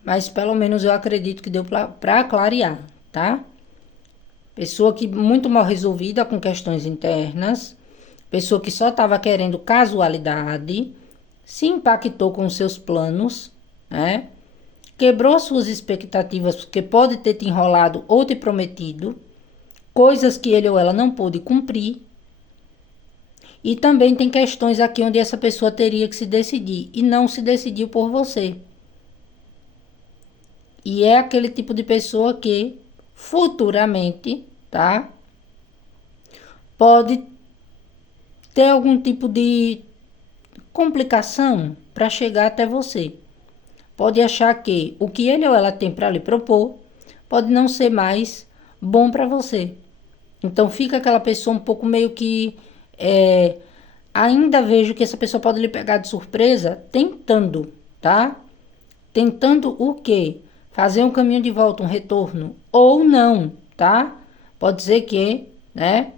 Mas pelo menos eu acredito que deu para clarear, tá? Pessoa que muito mal resolvida com questões internas, pessoa que só estava querendo casualidade, se impactou com seus planos, né? Quebrou suas expectativas porque pode ter te enrolado ou te prometido coisas que ele ou ela não pôde cumprir. E também tem questões aqui onde essa pessoa teria que se decidir e não se decidiu por você. E é aquele tipo de pessoa que futuramente, tá? Pode ter algum tipo de complicação para chegar até você. Pode achar que o que ele ou ela tem para lhe propor pode não ser mais bom para você. Então fica aquela pessoa um pouco meio que ainda vejo que essa pessoa pode lhe pegar de surpresa tentando, tá? Tentando o quê? Fazer um caminho de volta, um retorno, ou não, tá? Pode ser que, né,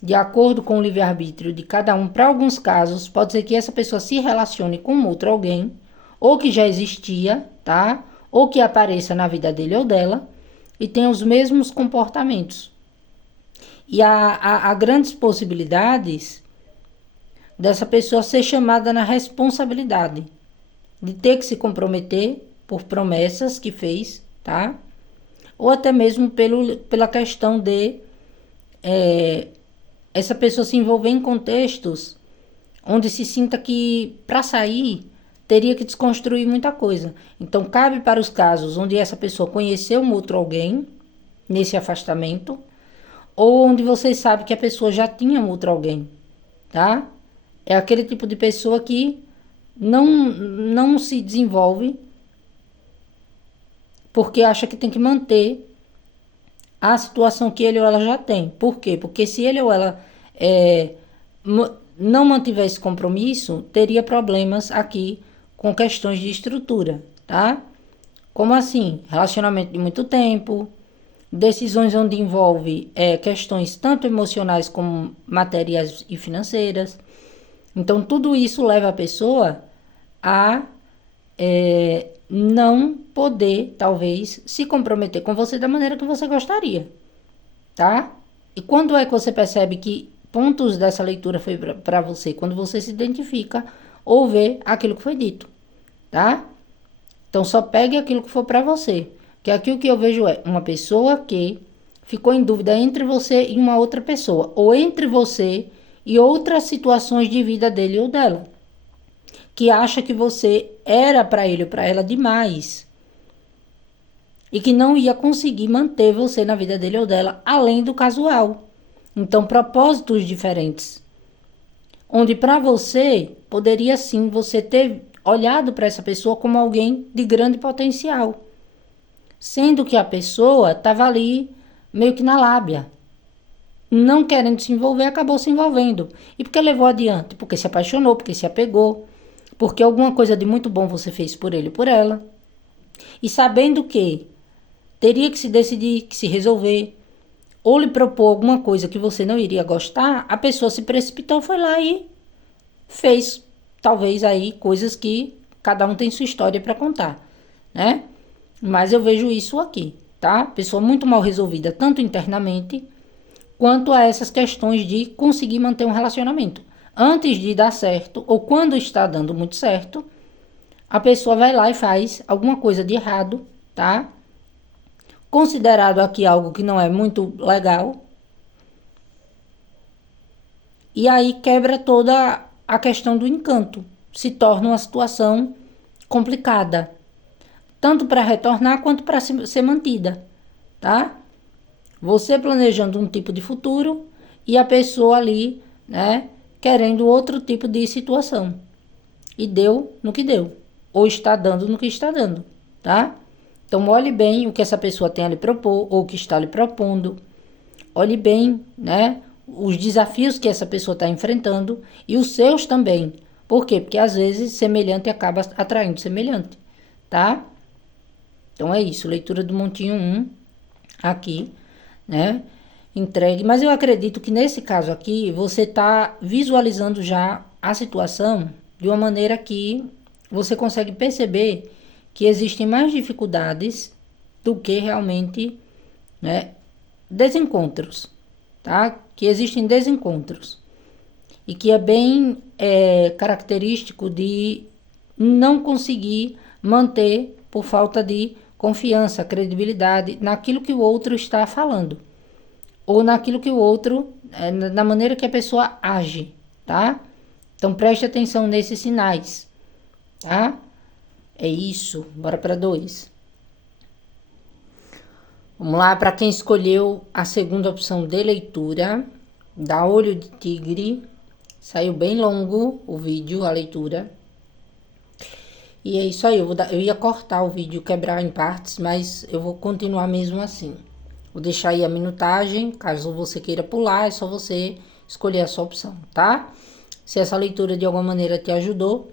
de acordo com o livre-arbítrio de cada um, para alguns casos, pode ser que essa pessoa se relacione com outro alguém, ou que já existia, tá? Ou que apareça na vida dele ou dela, e tenha os mesmos comportamentos. E há grandes possibilidades dessa pessoa ser chamada na responsabilidade, de ter que se comprometer por promessas que fez, tá? Ou até mesmo pela questão de essa pessoa se envolver em contextos onde se sinta que para sair teria que desconstruir muita coisa. Então cabe para os casos onde essa pessoa conheceu um outro alguém nesse afastamento, ou onde vocês sabem que a pessoa já tinha um outro alguém, tá? É aquele tipo de pessoa que não se desenvolve porque acha que tem que manter a situação que ele ou ela já tem. Por quê? Porque se ele ou ela não mantiver esse compromisso, teria problemas aqui com questões de estrutura, tá? Como assim? Relacionamento de muito tempo, decisões onde envolve questões tanto emocionais como materiais e financeiras. Então, tudo isso leva a pessoa a não poder, talvez, se comprometer com você da maneira que você gostaria, tá? E quando é que você percebe que pontos dessa leitura foi para você? Quando você se identifica ou vê aquilo que foi dito, tá? Então, só pegue aquilo que for para você. Que aqui o que eu vejo é uma pessoa que ficou em dúvida entre você e uma outra pessoa, ou entre você e outras situações de vida dele ou dela, que acha que você era para ele ou para ela demais e que não ia conseguir manter você na vida dele ou dela além do casual. Então, propósitos diferentes, onde para você poderia sim você ter olhado para essa pessoa como alguém de grande potencial, sendo que a pessoa estava ali meio que na lábia, não querendo se envolver, acabou se envolvendo. E por que levou adiante? Porque se apaixonou, porque se apegou, porque alguma coisa de muito bom você fez por ele, por ela. E sabendo que teria que se decidir, que se resolver, ou lhe propor alguma coisa que você não iria gostar, a pessoa se precipitou, foi lá e fez, talvez aí, coisas que cada um tem sua história para contar, né? Mas eu vejo isso aqui, tá? Pessoa muito mal resolvida, tanto internamente, quanto a essas questões de conseguir manter um relacionamento. Antes de dar certo, ou quando está dando muito certo, a pessoa vai lá e faz alguma coisa de errado, tá? Considerado aqui algo que não é muito legal. E aí quebra toda a questão do encanto. Se torna uma situação complicada. Tanto para retornar quanto para ser mantida, tá? Você planejando um tipo de futuro e a pessoa ali, né, querendo outro tipo de situação. E deu no que deu. Ou está dando no que está dando, tá? Então, olhe bem o que essa pessoa tem a lhe propor ou o que está lhe propondo. Olhe bem, né, os desafios que essa pessoa está enfrentando e os seus também. Por quê? Porque às vezes semelhante acaba atraindo semelhante, tá? Então é isso, leitura do montinho 1 aqui, né? Entregue. Mas eu acredito que nesse caso aqui você está visualizando já a situação de uma maneira que você consegue perceber que existem mais dificuldades do que realmente, né, desencontros, tá? Que existem desencontros e que é bem característico de não conseguir manter por falta de confiança, credibilidade naquilo que o outro está falando ou naquilo que o outro, na maneira que a pessoa age, tá? Então preste atenção nesses sinais, tá? É isso, bora para 2. Vamos lá, para quem escolheu a segunda opção de leitura, dá olho de tigre. Saiu bem longo o vídeo, a leitura. E é isso aí, eu ia cortar o vídeo, quebrar em partes, mas eu vou continuar mesmo assim. Vou deixar aí a minutagem, caso você queira pular, é só você escolher a sua opção, tá? Se essa leitura de alguma maneira te ajudou,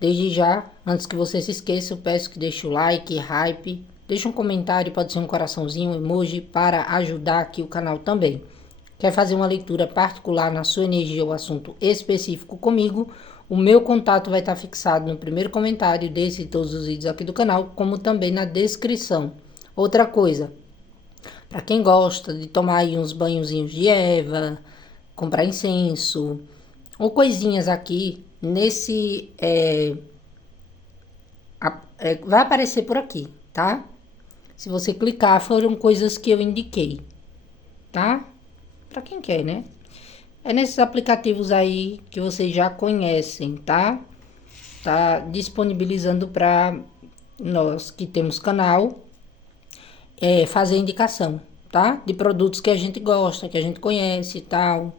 desde já, antes que você se esqueça, eu peço que deixe o like, hype, deixe um comentário, pode ser um coraçãozinho, um emoji, para ajudar aqui o canal também. Quer fazer uma leitura particular na sua energia ou assunto específico comigo? O meu contato vai estar fixado no primeiro comentário desse e todos os vídeos aqui do canal, como também na descrição. Outra coisa, para quem gosta de tomar aí uns banhozinhos de erva, comprar incenso, ou coisinhas aqui, nesse... vai aparecer por aqui, tá? Se você clicar, foram coisas que eu indiquei, tá? Para quem quer, né? É nesses aplicativos aí que vocês já conhecem, tá? Tá disponibilizando para nós que temos canal fazer indicação, tá? De produtos que a gente gosta, que a gente conhece e tal.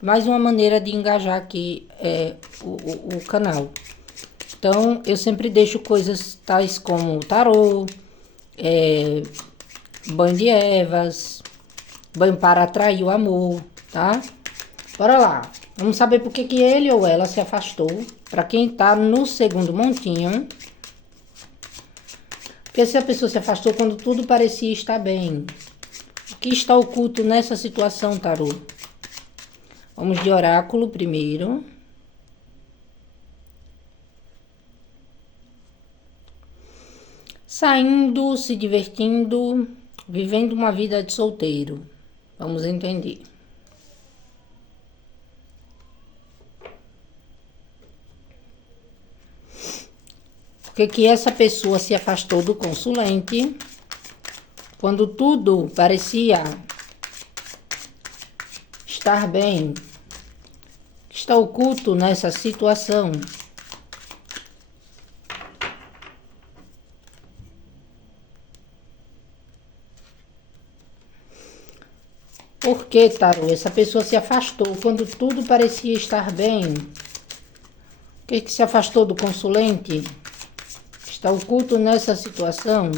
Mais uma maneira de engajar aqui o canal. Então, eu sempre deixo coisas tais como tarô, banho de ervas, banho para atrair o amor, tá? Bora lá. Vamos saber por que ele ou ela se afastou. Para quem tá no segundo montinho. Porque se a pessoa se afastou quando tudo parecia estar bem. O que está oculto nessa situação, tarô? Vamos de oráculo primeiro. Saindo, se divertindo, vivendo uma vida de solteiro. Vamos entender. Por que essa pessoa se afastou do consulente quando tudo parecia estar bem? O que está oculto nessa situação? Por que, tarô, essa pessoa se afastou quando tudo parecia estar bem? Por que se afastou do consulente? Está oculto nessa situação?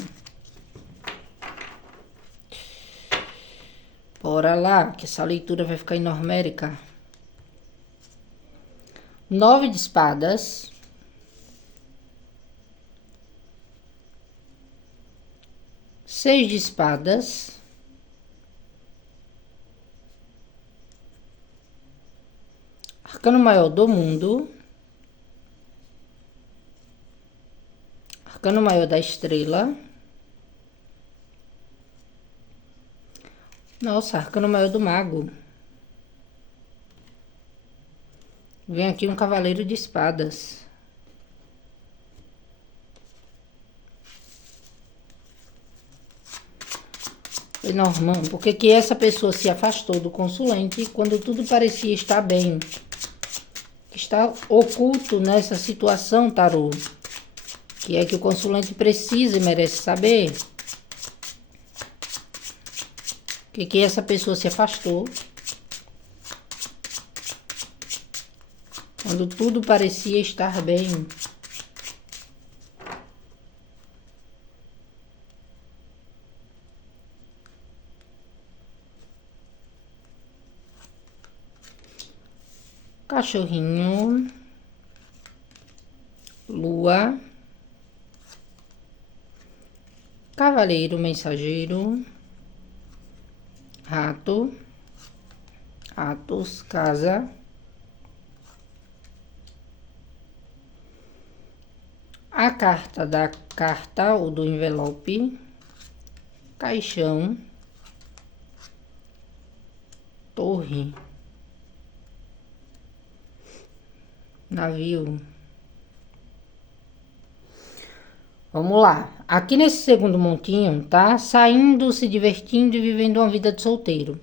Bora lá, que essa leitura vai ficar enormérica. 9 de espadas. 6 de espadas. Arcano maior do mundo. Arcano maior da estrela. Nossa, arcano maior do mago. Vem aqui um cavaleiro de espadas. Lenormand, por que essa pessoa se afastou do consulente quando tudo parecia estar bem? Que está oculto nessa situação, tarô? Que é que o consulente precisa e merece saber? Que essa pessoa se afastou quando tudo parecia estar bem. cachorrinho, lua, cavaleiro mensageiro, rato, ratos, casa, a carta da carta ou do envelope, caixão, torre, navio. Vamos lá. Aqui nesse segundo montinho, tá? Saindo, se divertindo e vivendo uma vida de solteiro.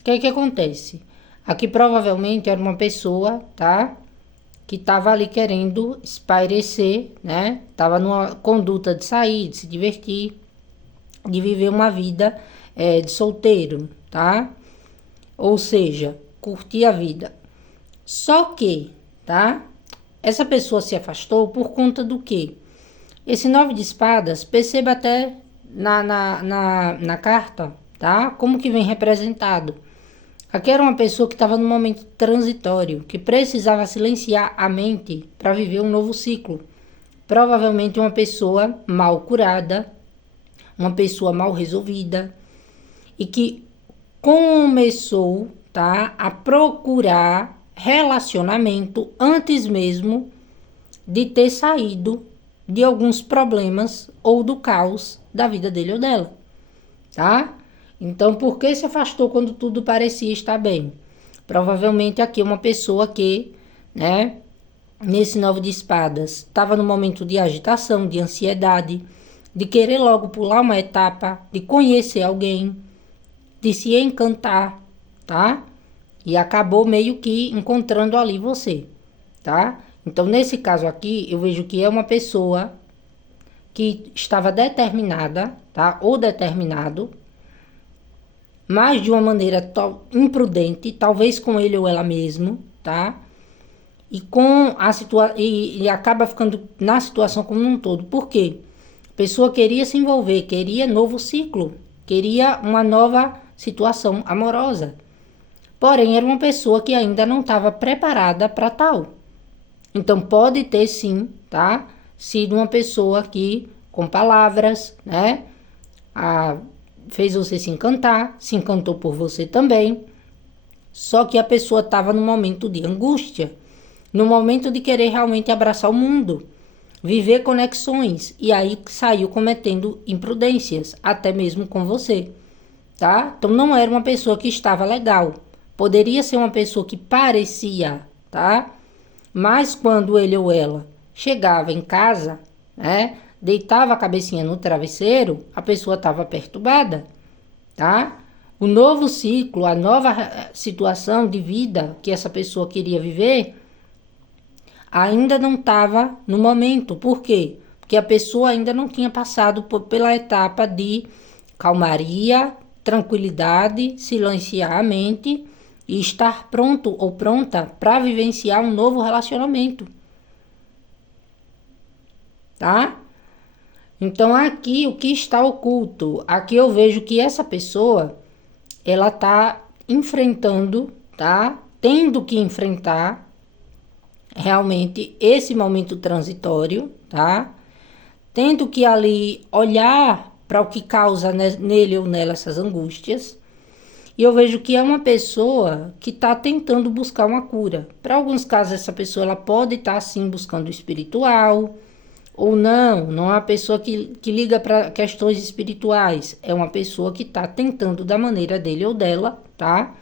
O que é que acontece? Aqui provavelmente era uma pessoa, tá? Que tava ali querendo espairecer, né? Tava numa conduta de sair, de se divertir, de viver uma vida de solteiro, tá? Ou seja, curtir a vida. Só que, tá? Essa pessoa se afastou por conta do quê? Esse 9 de espadas, perceba até na carta, tá? Como que vem representado. Aqui era uma pessoa que estava num momento transitório, que precisava silenciar a mente para viver um novo ciclo. Provavelmente uma pessoa mal curada, uma pessoa mal resolvida, e que começou, tá, a procurar relacionamento antes mesmo de ter saído de alguns problemas ou do caos da vida dele ou dela, tá? Então, por que se afastou quando tudo parecia estar bem? Provavelmente aqui uma pessoa que, né, nesse 9 de espadas, estava no momento de agitação, de ansiedade, de querer logo pular uma etapa, de conhecer alguém, de se encantar, tá? E acabou meio que encontrando ali você, tá? Então, nesse caso aqui, eu vejo que é uma pessoa que estava determinada, tá? Ou determinado, mas de uma maneira imprudente, talvez com ele ou ela mesmo, tá? E com a e acaba ficando na situação como um todo. Por quê? A pessoa queria se envolver, queria novo ciclo, queria uma nova situação amorosa. Porém, era uma pessoa que ainda não estava preparada para tal. Então, pode ter sim, tá? Sido uma pessoa que, com palavras, né? Fez você se encantar, se encantou por você também. Só que a pessoa estava num momento de angústia, no momento de querer realmente abraçar o mundo, viver conexões, e aí saiu cometendo imprudências, até mesmo com você, tá? Então não era uma pessoa que estava legal, poderia ser uma pessoa que parecia, tá? Mas quando ele ou ela chegava em casa, né, deitava a cabecinha no travesseiro, a pessoa estava perturbada, tá? O novo ciclo, a nova situação de vida que essa pessoa queria viver, ainda não estava no momento. Por quê? Porque a pessoa ainda não tinha passado pela etapa de calmaria, tranquilidade, silenciar a mente e estar pronto ou pronta para vivenciar um novo relacionamento. Tá? Então aqui o que está oculto? Aqui eu vejo que essa pessoa, ela tá enfrentando, tá? Tendo que enfrentar realmente esse momento transitório, tá? Tendo que ali olhar para o que causa nele ou nela essas angústias. E eu vejo que é uma pessoa que está tentando buscar uma cura. Para alguns casos, essa pessoa ela pode estar, sim, buscando o espiritual, ou não é uma pessoa que liga para questões espirituais. É uma pessoa que está tentando, da maneira dele ou dela, tá?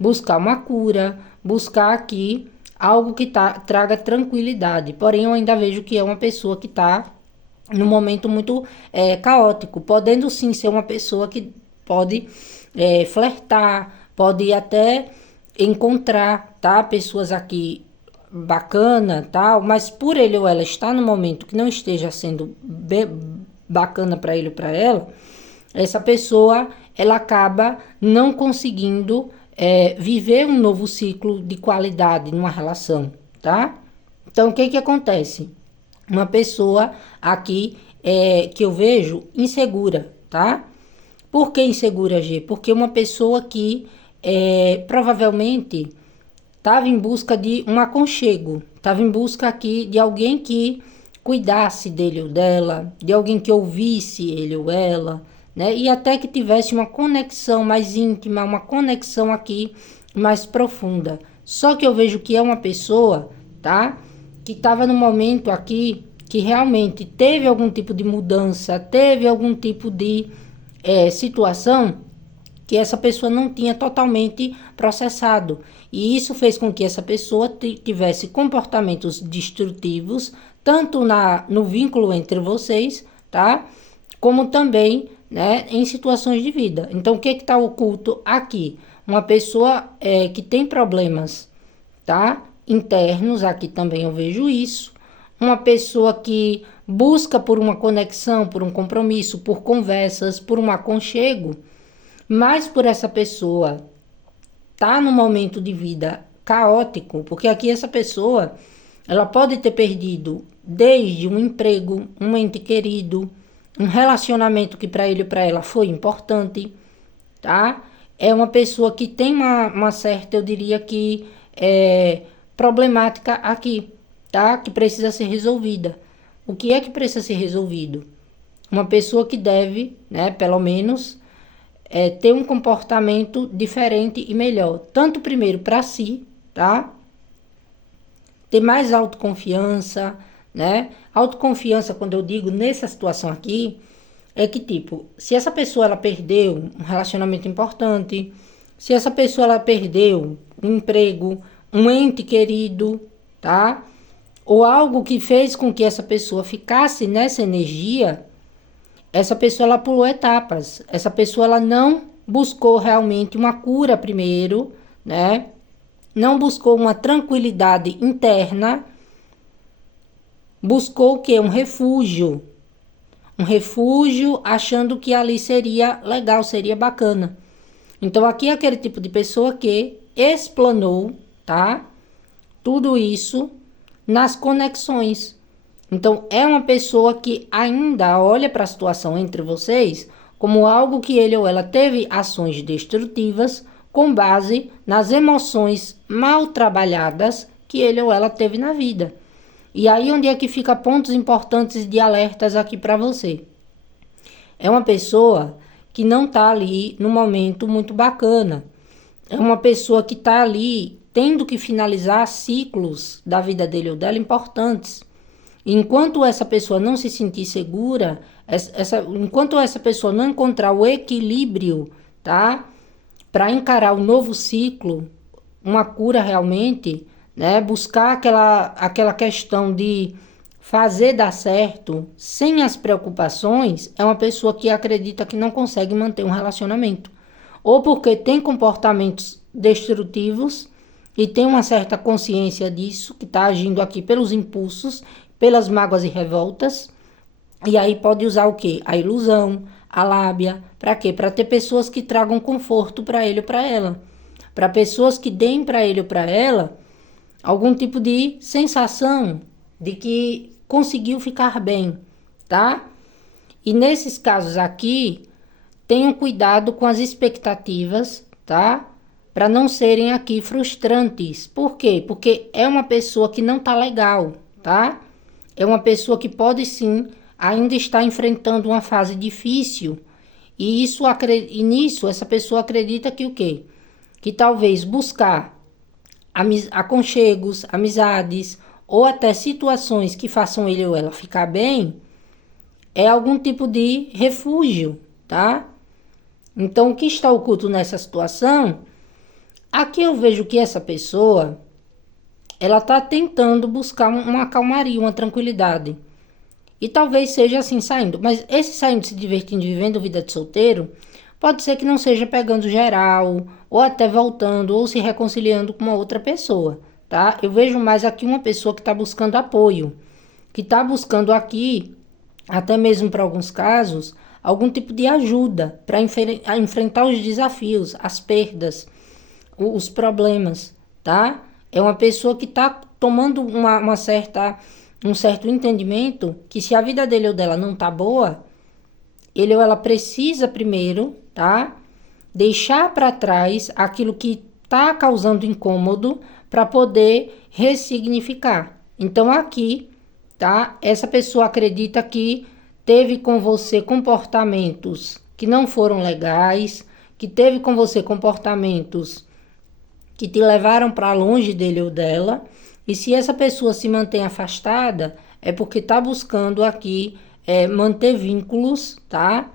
Buscar uma cura, buscar aqui algo que traga tranquilidade. Porém, eu ainda vejo que é uma pessoa que está num momento muito caótico, podendo sim ser uma pessoa que pode flertar, pode até encontrar, tá? Pessoas aqui bacana, tal, mas por ele ou ela estar no momento que não esteja sendo bacana para ele ou para ela, essa pessoa ela acaba não conseguindo viver um novo ciclo de qualidade numa relação, tá? Então, o que que acontece? Uma pessoa aqui que eu vejo insegura, tá? Por que insegura, G? Porque uma pessoa que provavelmente estava em busca de um aconchego, estava em busca aqui de alguém que cuidasse dele ou dela, de alguém que ouvisse ele ou ela, né? E até que tivesse uma conexão mais íntima, uma conexão aqui mais profunda. Só que eu vejo que é uma pessoa, tá? Que estava no momento aqui que realmente teve algum tipo de mudança, teve algum tipo de situação que essa pessoa não tinha totalmente processado. E isso fez com que essa pessoa tivesse comportamentos destrutivos, tanto no vínculo entre vocês, tá? Como também, né, em situações de vida. Então, o que está oculto aqui? Uma pessoa que tem problemas, tá? Internos, aqui também eu vejo isso. Uma pessoa que busca por uma conexão, por um compromisso, por conversas, por um aconchego, mas por essa pessoa tá num momento de vida caótico, porque aqui essa pessoa, ela pode ter perdido desde um emprego, um ente querido, um relacionamento que para ele ou para ela foi importante, tá? É uma pessoa que tem uma certa, eu diria que, problemática aqui, tá? Que precisa ser resolvida. O que é que precisa ser resolvido? Uma pessoa que deve, né, pelo menos, ter um comportamento diferente e melhor. Tanto primeiro para si, tá? Ter mais autoconfiança, né? Autoconfiança, quando eu digo nessa situação aqui, é que tipo, se essa pessoa ela perdeu um relacionamento importante, se essa pessoa ela perdeu um emprego, um ente querido, tá? Ou algo que fez com que essa pessoa ficasse nessa energia, essa pessoa ela pulou etapas. Essa pessoa ela não buscou realmente uma cura primeiro, né? Não buscou uma tranquilidade interna. Buscou o quê? Um refúgio. Um refúgio achando que ali seria legal, seria bacana. Então aqui é aquele tipo de pessoa que explanou, tá? Tudo isso nas conexões. Então, é uma pessoa que ainda olha para a situação entre vocês como algo que ele ou ela teve ações destrutivas com base nas emoções mal trabalhadas que ele ou ela teve na vida. E aí onde é que fica pontos importantes de alertas aqui para você. É uma pessoa que não está ali no momento muito bacana. É uma pessoa que está ali tendo que finalizar ciclos da vida dele ou dela importantes. Enquanto essa pessoa não se sentir segura, enquanto essa pessoa não encontrar o equilíbrio, tá? Para encarar o novo ciclo, uma cura realmente, né? Buscar aquela questão de fazer dar certo sem as preocupações, é uma pessoa que acredita que não consegue manter um relacionamento. Ou porque tem comportamentos destrutivos e tem uma certa consciência disso, que está agindo aqui pelos impulsos, pelas mágoas e revoltas, e aí pode usar o quê? A ilusão, a lábia, para quê? Para ter pessoas que tragam conforto para ele ou para ela, para pessoas que deem para ele ou para ela algum tipo de sensação de que conseguiu ficar bem, tá? E nesses casos aqui, tenham cuidado com as expectativas, tá? Para não serem aqui frustrantes. Por quê? Porque é uma pessoa que não tá legal, tá? É uma pessoa que pode sim ainda estar enfrentando uma fase difícil. E nisso essa pessoa acredita que o quê? Que talvez buscar aconchegos, amizades ou até situações que façam ele ou ela ficar bem é algum tipo de refúgio, tá? Então, o que está oculto nessa situação? Aqui eu vejo que essa pessoa ela está tentando buscar uma calmaria, uma tranquilidade. E talvez seja assim saindo. Mas esse saindo, se divertindo, vivendo vida de solteiro, pode ser que não seja pegando geral, ou até voltando, ou se reconciliando com uma outra pessoa, tá? Eu vejo mais aqui uma pessoa que está buscando apoio, que está buscando aqui, até mesmo para alguns casos, algum tipo de ajuda para enfrentar os desafios, as perdas, os problemas, tá? É uma pessoa que está tomando um certo entendimento que se a vida dele ou dela não tá boa, ele ou ela precisa primeiro, tá? Deixar para trás aquilo que tá causando incômodo para poder ressignificar. Então aqui, tá? Essa pessoa acredita que teve com você comportamentos que não foram legais, que teve com você comportamentos que te levaram para longe dele ou dela. E se essa pessoa se mantém afastada, é porque está buscando aqui manter vínculos, tá?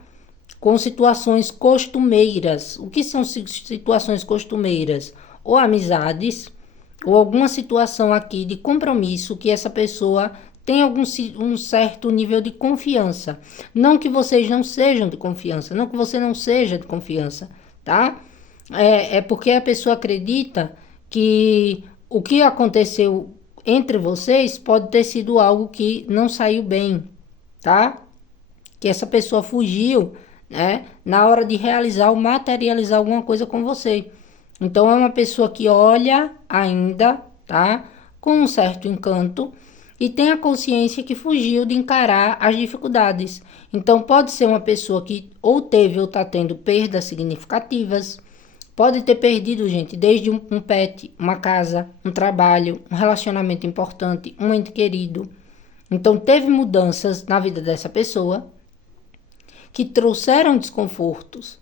Com situações costumeiras. O que são situações costumeiras? Ou amizades, ou alguma situação aqui de compromisso que essa pessoa tem um certo nível de confiança. Não que vocês não sejam de confiança, não que você não seja de confiança, tá? É porque a pessoa acredita que o que aconteceu entre vocês pode ter sido algo que não saiu bem, tá? Que essa pessoa fugiu, né, na hora de realizar ou materializar alguma coisa com você. Então é uma pessoa que olha ainda, tá, com um certo encanto e tem a consciência que fugiu de encarar as dificuldades. Então pode ser uma pessoa que ou teve ou está tendo perdas significativas, pode ter perdido, gente, desde um pet, uma casa, um trabalho, um relacionamento importante, um ente querido. Então teve mudanças na vida dessa pessoa que trouxeram desconfortos.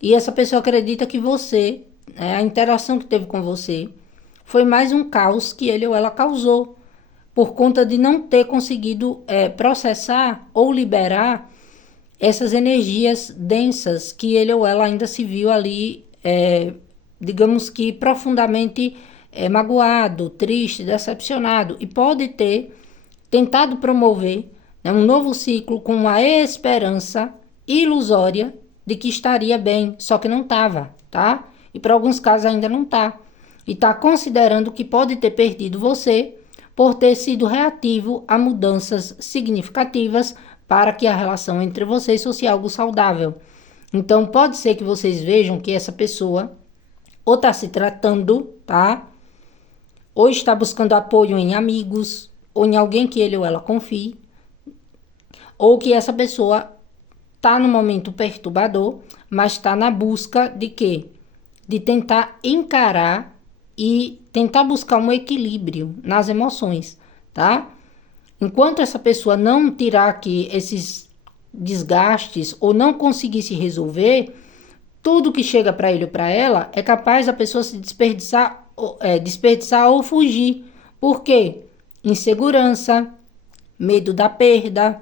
E essa pessoa acredita que você, a interação que teve com você, foi mais um caos que ele ou ela causou, por conta de não ter conseguido processar ou liberar essas energias densas que ele ou ela ainda se viu ali, digamos que profundamente magoado, triste, decepcionado. E pode ter tentado promover um novo ciclo com uma esperança ilusória de que estaria bem, só que não estava, tá? E para alguns casos ainda não está. E está considerando que pode ter perdido você por ter sido reativo a mudanças significativas para que a relação entre vocês fosse algo saudável. Então pode ser que vocês vejam que essa pessoa ou está se tratando, tá? Ou está buscando apoio em amigos, ou em alguém que ele ou ela confie, ou que essa pessoa está no momento perturbador, mas está na busca de quê? De tentar encarar e tentar buscar um equilíbrio nas emoções, tá? Enquanto essa pessoa não tirar aqui esses desgastes ou não conseguir se resolver, tudo que chega para ele ou para ela é capaz a pessoa se desperdiçar ou fugir. Por quê? Insegurança, medo da perda,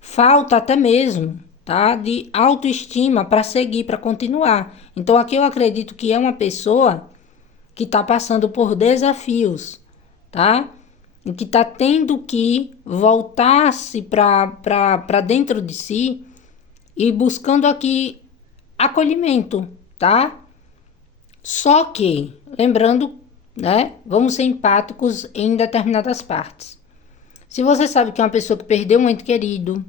falta até mesmo, tá, de autoestima para seguir, para continuar. Então aqui eu acredito que é uma pessoa que está passando por desafios, tá? E que está tendo que voltar-se para dentro de si e buscando aqui acolhimento, tá? Só que, lembrando, né, vamos ser empáticos em determinadas partes. Se você sabe que é uma pessoa que perdeu um ente querido,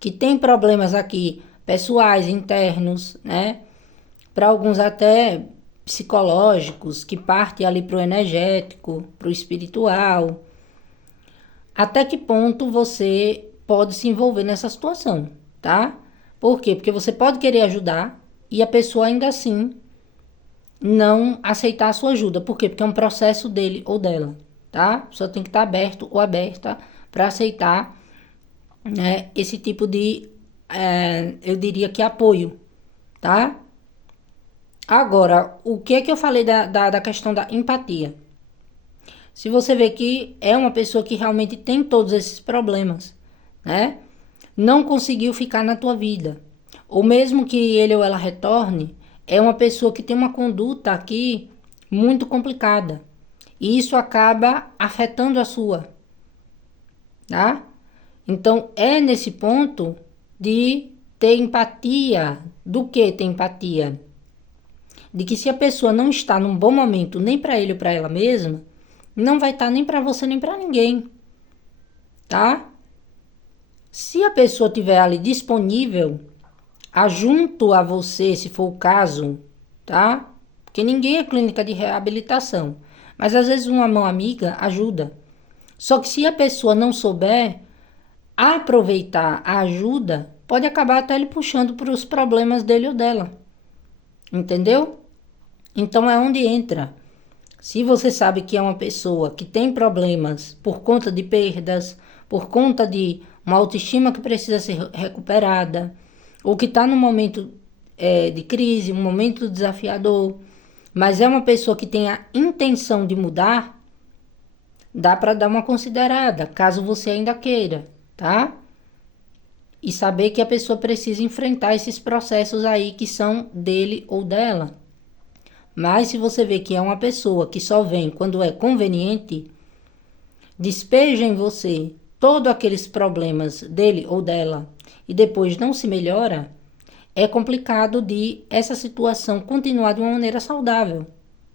que tem problemas aqui pessoais, internos, né? Para alguns até psicológicos, que parte ali para o energético, para o espiritual. Até que ponto você pode se envolver nessa situação, tá? Por quê? Porque você pode querer ajudar e a pessoa ainda assim não aceitar a sua ajuda. Por quê? Porque é um processo dele ou dela, tá? Só tem que estar aberto ou aberta para aceitar, né, esse tipo de, eu diria que apoio, tá? Agora, o que é que eu falei da questão da empatia? Se você vê que é uma pessoa que realmente tem todos esses problemas, né? Não conseguiu ficar na tua vida, ou mesmo que ele ou ela retorne, é uma pessoa que tem uma conduta aqui muito complicada. E isso acaba afetando a sua, tá? Então, é nesse ponto de ter empatia. Do que ter empatia? De que se a pessoa não está num bom momento, nem para ele ou para ela mesma, não vai estar nem para você, nem para ninguém, tá? Se a pessoa estiver ali disponível, junto a você, se for o caso, tá? Porque ninguém é clínica de reabilitação. Mas às vezes uma mão amiga ajuda. Só que se a pessoa não souber aproveitar a ajuda, pode acabar até ele puxando para os problemas dele ou dela. Entendeu? Então é onde entra. Se você sabe que é uma pessoa que tem problemas por conta de perdas, por conta de uma autoestima que precisa ser recuperada, ou que está num momento de crise, um momento desafiador, mas é uma pessoa que tem a intenção de mudar, dá para dar uma considerada, caso você ainda queira, tá? E saber que a pessoa precisa enfrentar esses processos aí que são dele ou dela. Mas se você vê que é uma pessoa que só vem quando é conveniente, despeja em você todos aqueles problemas dele ou dela e depois não se melhora, é complicado de essa situação continuar de uma maneira saudável,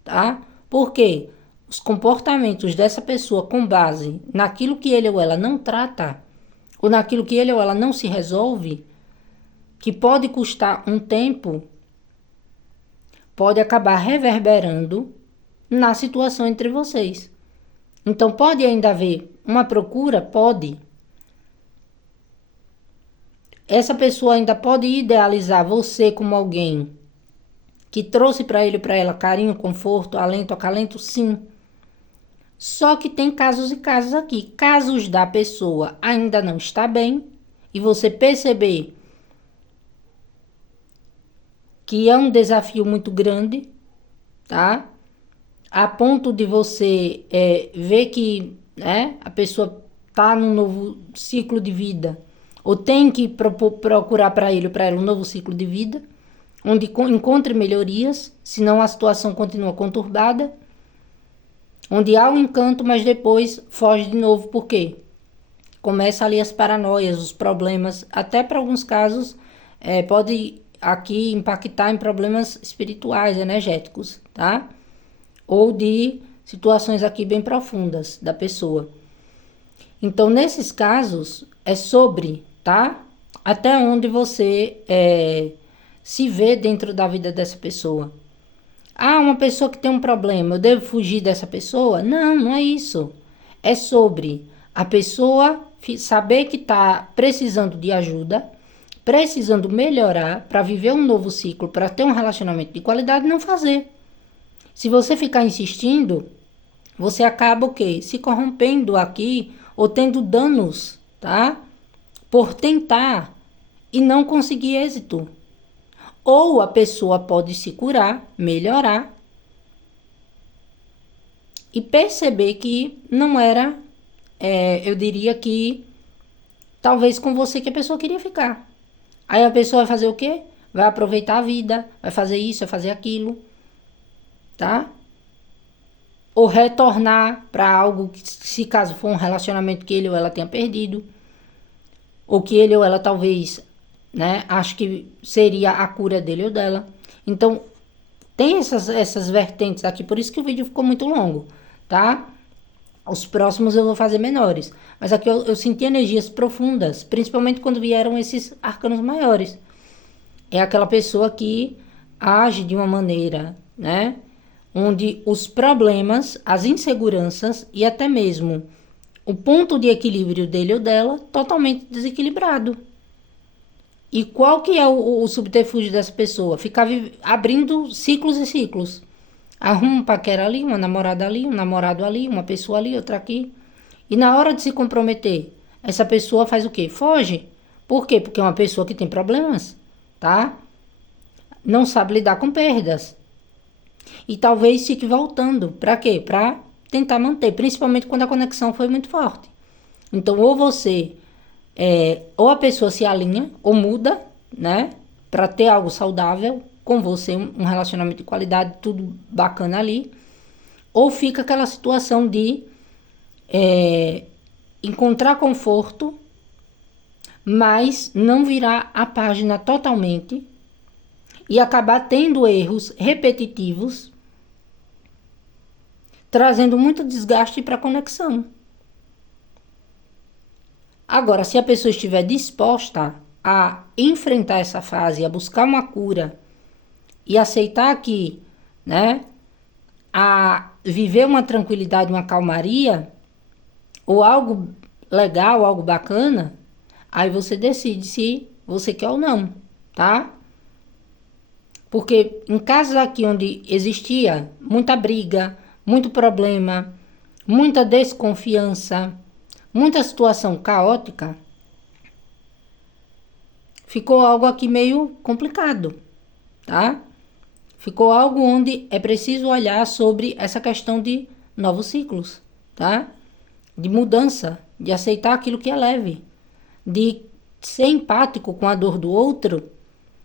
tá? Porque os comportamentos dessa pessoa com base naquilo que ele ou ela não trata, ou naquilo que ele ou ela não se resolve, que pode custar um tempo, pode acabar reverberando na situação entre vocês. Então pode ainda haver uma procura? Pode. Essa pessoa ainda pode idealizar você como alguém que trouxe para ele ou para ela carinho, conforto, alento, acalento? Sim. Só que tem casos e casos aqui. Casos da pessoa ainda não está bem e você perceber que é um desafio muito grande, tá? A ponto de você ver que a pessoa está num novo ciclo de vida, ou tem que procurar para ele ou para ela um novo ciclo de vida, onde encontre melhorias, senão a situação continua conturbada, onde há um encanto, mas depois foge de novo. Por quê? Começa ali as paranoias, os problemas, até para alguns casos pode aqui impactar em problemas espirituais, energéticos, tá? Ou de situações aqui bem profundas da pessoa. Então, nesses casos, é sobre, tá? Até onde você se vê dentro da vida dessa pessoa. Ah, uma pessoa que tem um problema, eu devo fugir dessa pessoa? Não, não é isso. É sobre a pessoa saber que está precisando de ajuda, precisando melhorar para viver um novo ciclo, para ter um relacionamento de qualidade e não fazer. Se você ficar insistindo, você acaba o quê? Se corrompendo aqui ou tendo danos, tá? Por tentar e não conseguir êxito. Ou a pessoa pode se curar, melhorar e perceber que não era, eu diria que talvez com você que a pessoa queria ficar. Aí a pessoa vai fazer o quê? Vai aproveitar a vida, vai fazer isso, vai fazer aquilo, tá? Ou retornar para algo que, se caso for um relacionamento que ele ou ela tenha perdido, ou que ele ou ela talvez, acho que seria a cura dele ou dela. Então, tem essas vertentes aqui, por isso que o vídeo ficou muito longo, tá? Os próximos eu vou fazer menores. Mas aqui eu senti energias profundas, principalmente quando vieram esses arcanos maiores. É aquela pessoa que age de uma maneira, onde os problemas, as inseguranças e até mesmo o ponto de equilíbrio dele ou dela totalmente desequilibrado. E qual que é o subterfúgio dessa pessoa? Ficar abrindo ciclos e ciclos. Arruma um paquera ali, uma namorada ali, um namorado ali, uma pessoa ali, outra aqui. E na hora de se comprometer, essa pessoa faz o quê? Foge. Por quê? Porque é uma pessoa que tem problemas, tá? Não sabe lidar com perdas. E talvez fique voltando. Para quê? Para tentar manter, principalmente quando a conexão foi muito forte. Então, ou você, ou a pessoa se alinha, ou muda, para ter algo saudável com você, um relacionamento de qualidade, tudo bacana ali. Ou fica aquela situação de encontrar conforto, mas não virar a página totalmente e acabar tendo erros repetitivos, trazendo muito desgaste para a conexão. Agora, se a pessoa estiver disposta a enfrentar essa fase, a buscar uma cura e aceitar que, a viver uma tranquilidade, uma calmaria, ou algo legal, algo bacana, aí você decide se você quer ou não, tá? Porque em casos aqui onde existia muita briga, muito problema, muita desconfiança, muita situação caótica, ficou algo aqui meio complicado, tá? Ficou algo onde é preciso olhar sobre essa questão de novos ciclos, tá? De mudança, de aceitar aquilo que é leve, de ser empático com a dor do outro,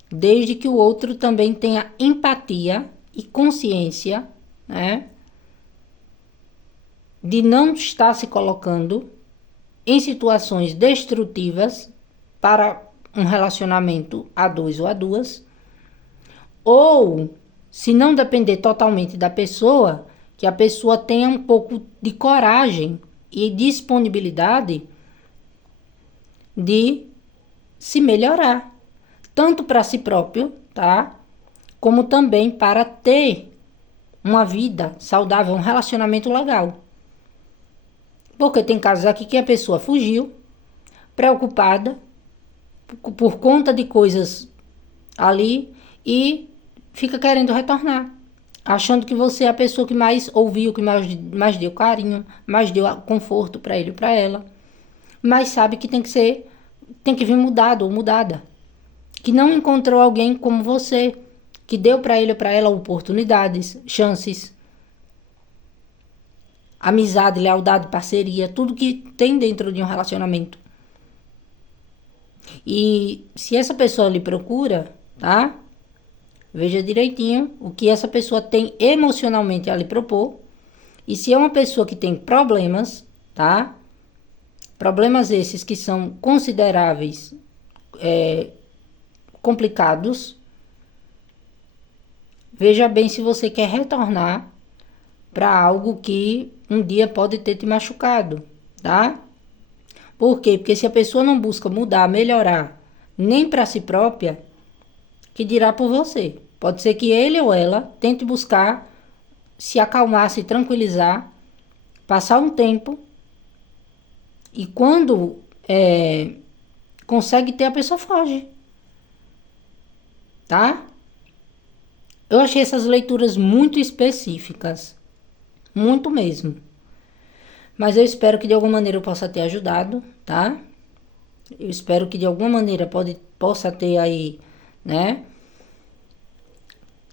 desde que o outro também tenha empatia e consciência, né? De não estar se colocando em situações destrutivas para um relacionamento a dois ou a duas, ou, se não depender totalmente da pessoa, que a pessoa tenha um pouco de coragem e disponibilidade de se melhorar, tanto para si próprio, tá? Como também para ter uma vida saudável, um relacionamento legal. Porque tem casos aqui que a pessoa fugiu, preocupada, por conta de coisas ali, e fica querendo retornar, achando que você é a pessoa que mais ouviu, que mais deu carinho, mais deu conforto para ele ou para ela, mas sabe que tem que vir mudado ou mudada, que não encontrou alguém como você, que deu para ele ou para ela oportunidades, chances, amizade, lealdade, parceria, tudo que tem dentro de um relacionamento. E se essa pessoa lhe procura, tá? Veja direitinho o que essa pessoa tem emocionalmente a lhe propor. E se é uma pessoa que tem problemas, tá? Problemas esses que são consideráveis, complicados. Veja bem se você quer retornar para algo que um dia pode ter te machucado, tá? Por quê? Porque se a pessoa não busca mudar, melhorar, nem para si própria, que dirá por você? Pode ser que ele ou ela tente buscar se acalmar, se tranquilizar, passar um tempo, e quando consegue ter, a pessoa foge, tá? Eu achei essas leituras muito específicas, muito mesmo. Mas eu espero que de alguma maneira eu possa ter ajudado, tá? Eu espero que de alguma maneira possa ter aí, né,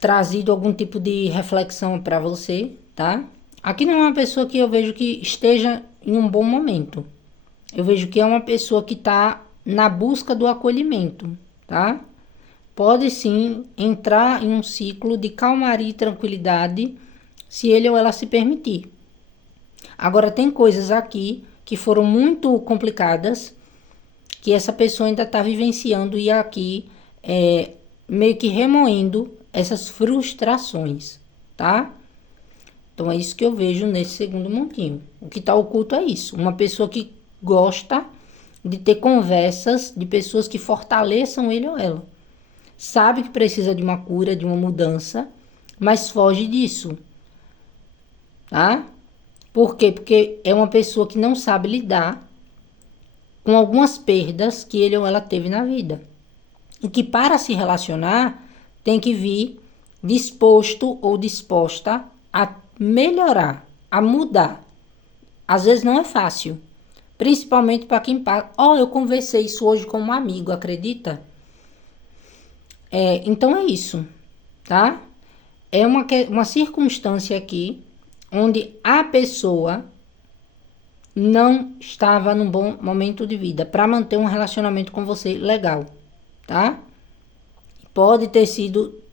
trazido algum tipo de reflexão para você, tá? Aqui não é uma pessoa que eu vejo que esteja em um bom momento. Eu vejo que é uma pessoa que está na busca do acolhimento, tá? Pode sim entrar em um ciclo de calmaria e tranquilidade, se ele ou ela se permitir. Agora, tem coisas aqui que foram muito complicadas, que essa pessoa ainda está vivenciando e aqui meio que remoendo essas frustrações, tá? Então, é isso que eu vejo nesse segundo montinho. O que está oculto é isso. Uma pessoa que gosta de ter conversas de pessoas que fortaleçam ele ou ela. Sabe que precisa de uma cura, de uma mudança, mas foge disso, tá? Por quê? Porque é uma pessoa que não sabe lidar com algumas perdas que ele ou ela teve na vida. E que para se relacionar, tem que vir disposto ou disposta a melhorar, a mudar. Às vezes não é fácil, principalmente para quem passa. Eu conversei isso hoje com um amigo, acredita? Então é isso, tá? É uma circunstância aqui onde a pessoa não estava num bom momento de vida para manter um relacionamento com você legal, tá? Pode ter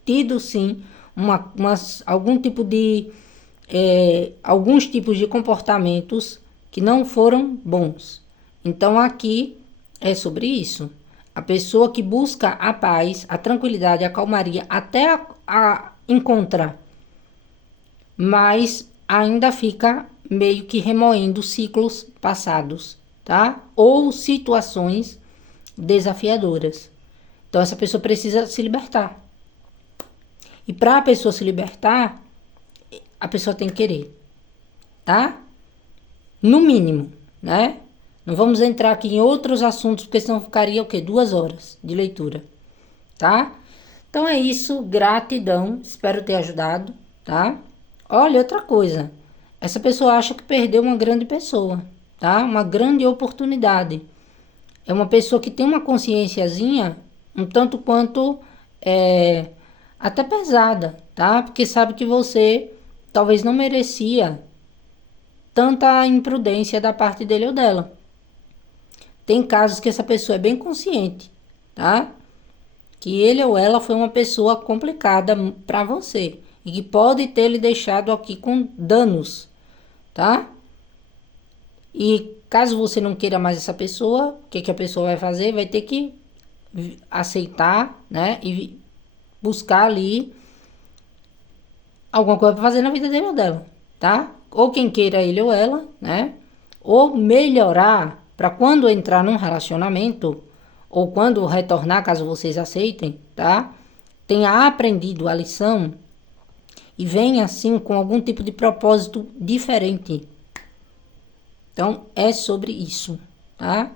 tido sim algum tipo de alguns tipos de comportamentos que não foram bons. Então aqui é sobre isso. A pessoa que busca a paz, a tranquilidade, a calmaria até a encontrar, mas ainda fica meio que remoendo ciclos passados, tá? Ou situações desafiadoras. Então essa pessoa precisa se libertar. E para a pessoa se libertar, a pessoa tem que querer, tá? No mínimo, né? Não vamos entrar aqui em outros assuntos, porque senão ficaria o quê? 2 horas de leitura, tá? Então é isso, gratidão, espero ter ajudado, tá? Olha, outra coisa, essa pessoa acha que perdeu uma grande pessoa, tá? Uma grande oportunidade. É uma pessoa que tem uma consciênciazinha um tanto quanto até pesada, tá? Porque sabe que você talvez não merecia tanta imprudência da parte dele ou dela. Tem casos que essa pessoa é bem consciente, tá? Que ele ou ela foi uma pessoa complicada para você e que pode ter lhe deixado aqui com danos, tá? E caso você não queira mais essa pessoa, o que a pessoa vai fazer? Vai ter que aceitar, né? E buscar ali alguma coisa para fazer na vida dele ou dela, tá? Ou quem queira ele ou ela, né? Ou melhorar para quando entrar num relacionamento ou quando retornar, caso vocês aceitem, tá? Tenha aprendido a lição e venha assim com algum tipo de propósito diferente. Então, é sobre isso, tá?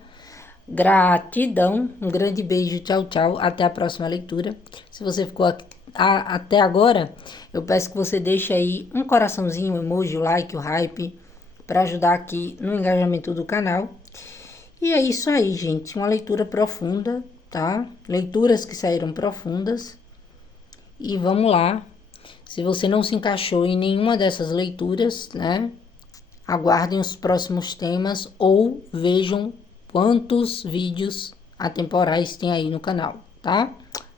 Gratidão, um grande beijo, tchau, tchau, até a próxima leitura. Se você ficou até agora, eu peço que você deixe aí um coraçãozinho, um emoji, o like, o hype, para ajudar aqui no engajamento do canal. E é isso aí, gente, uma leitura profunda, tá? Leituras que saíram profundas. E vamos lá. Se você não se encaixou em nenhuma dessas leituras, né? Aguardem os próximos temas ou vejam quantos vídeos atemporais tem aí no canal, tá?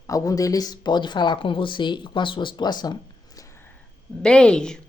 Algum deles pode falar com você e com a sua situação. Beijo!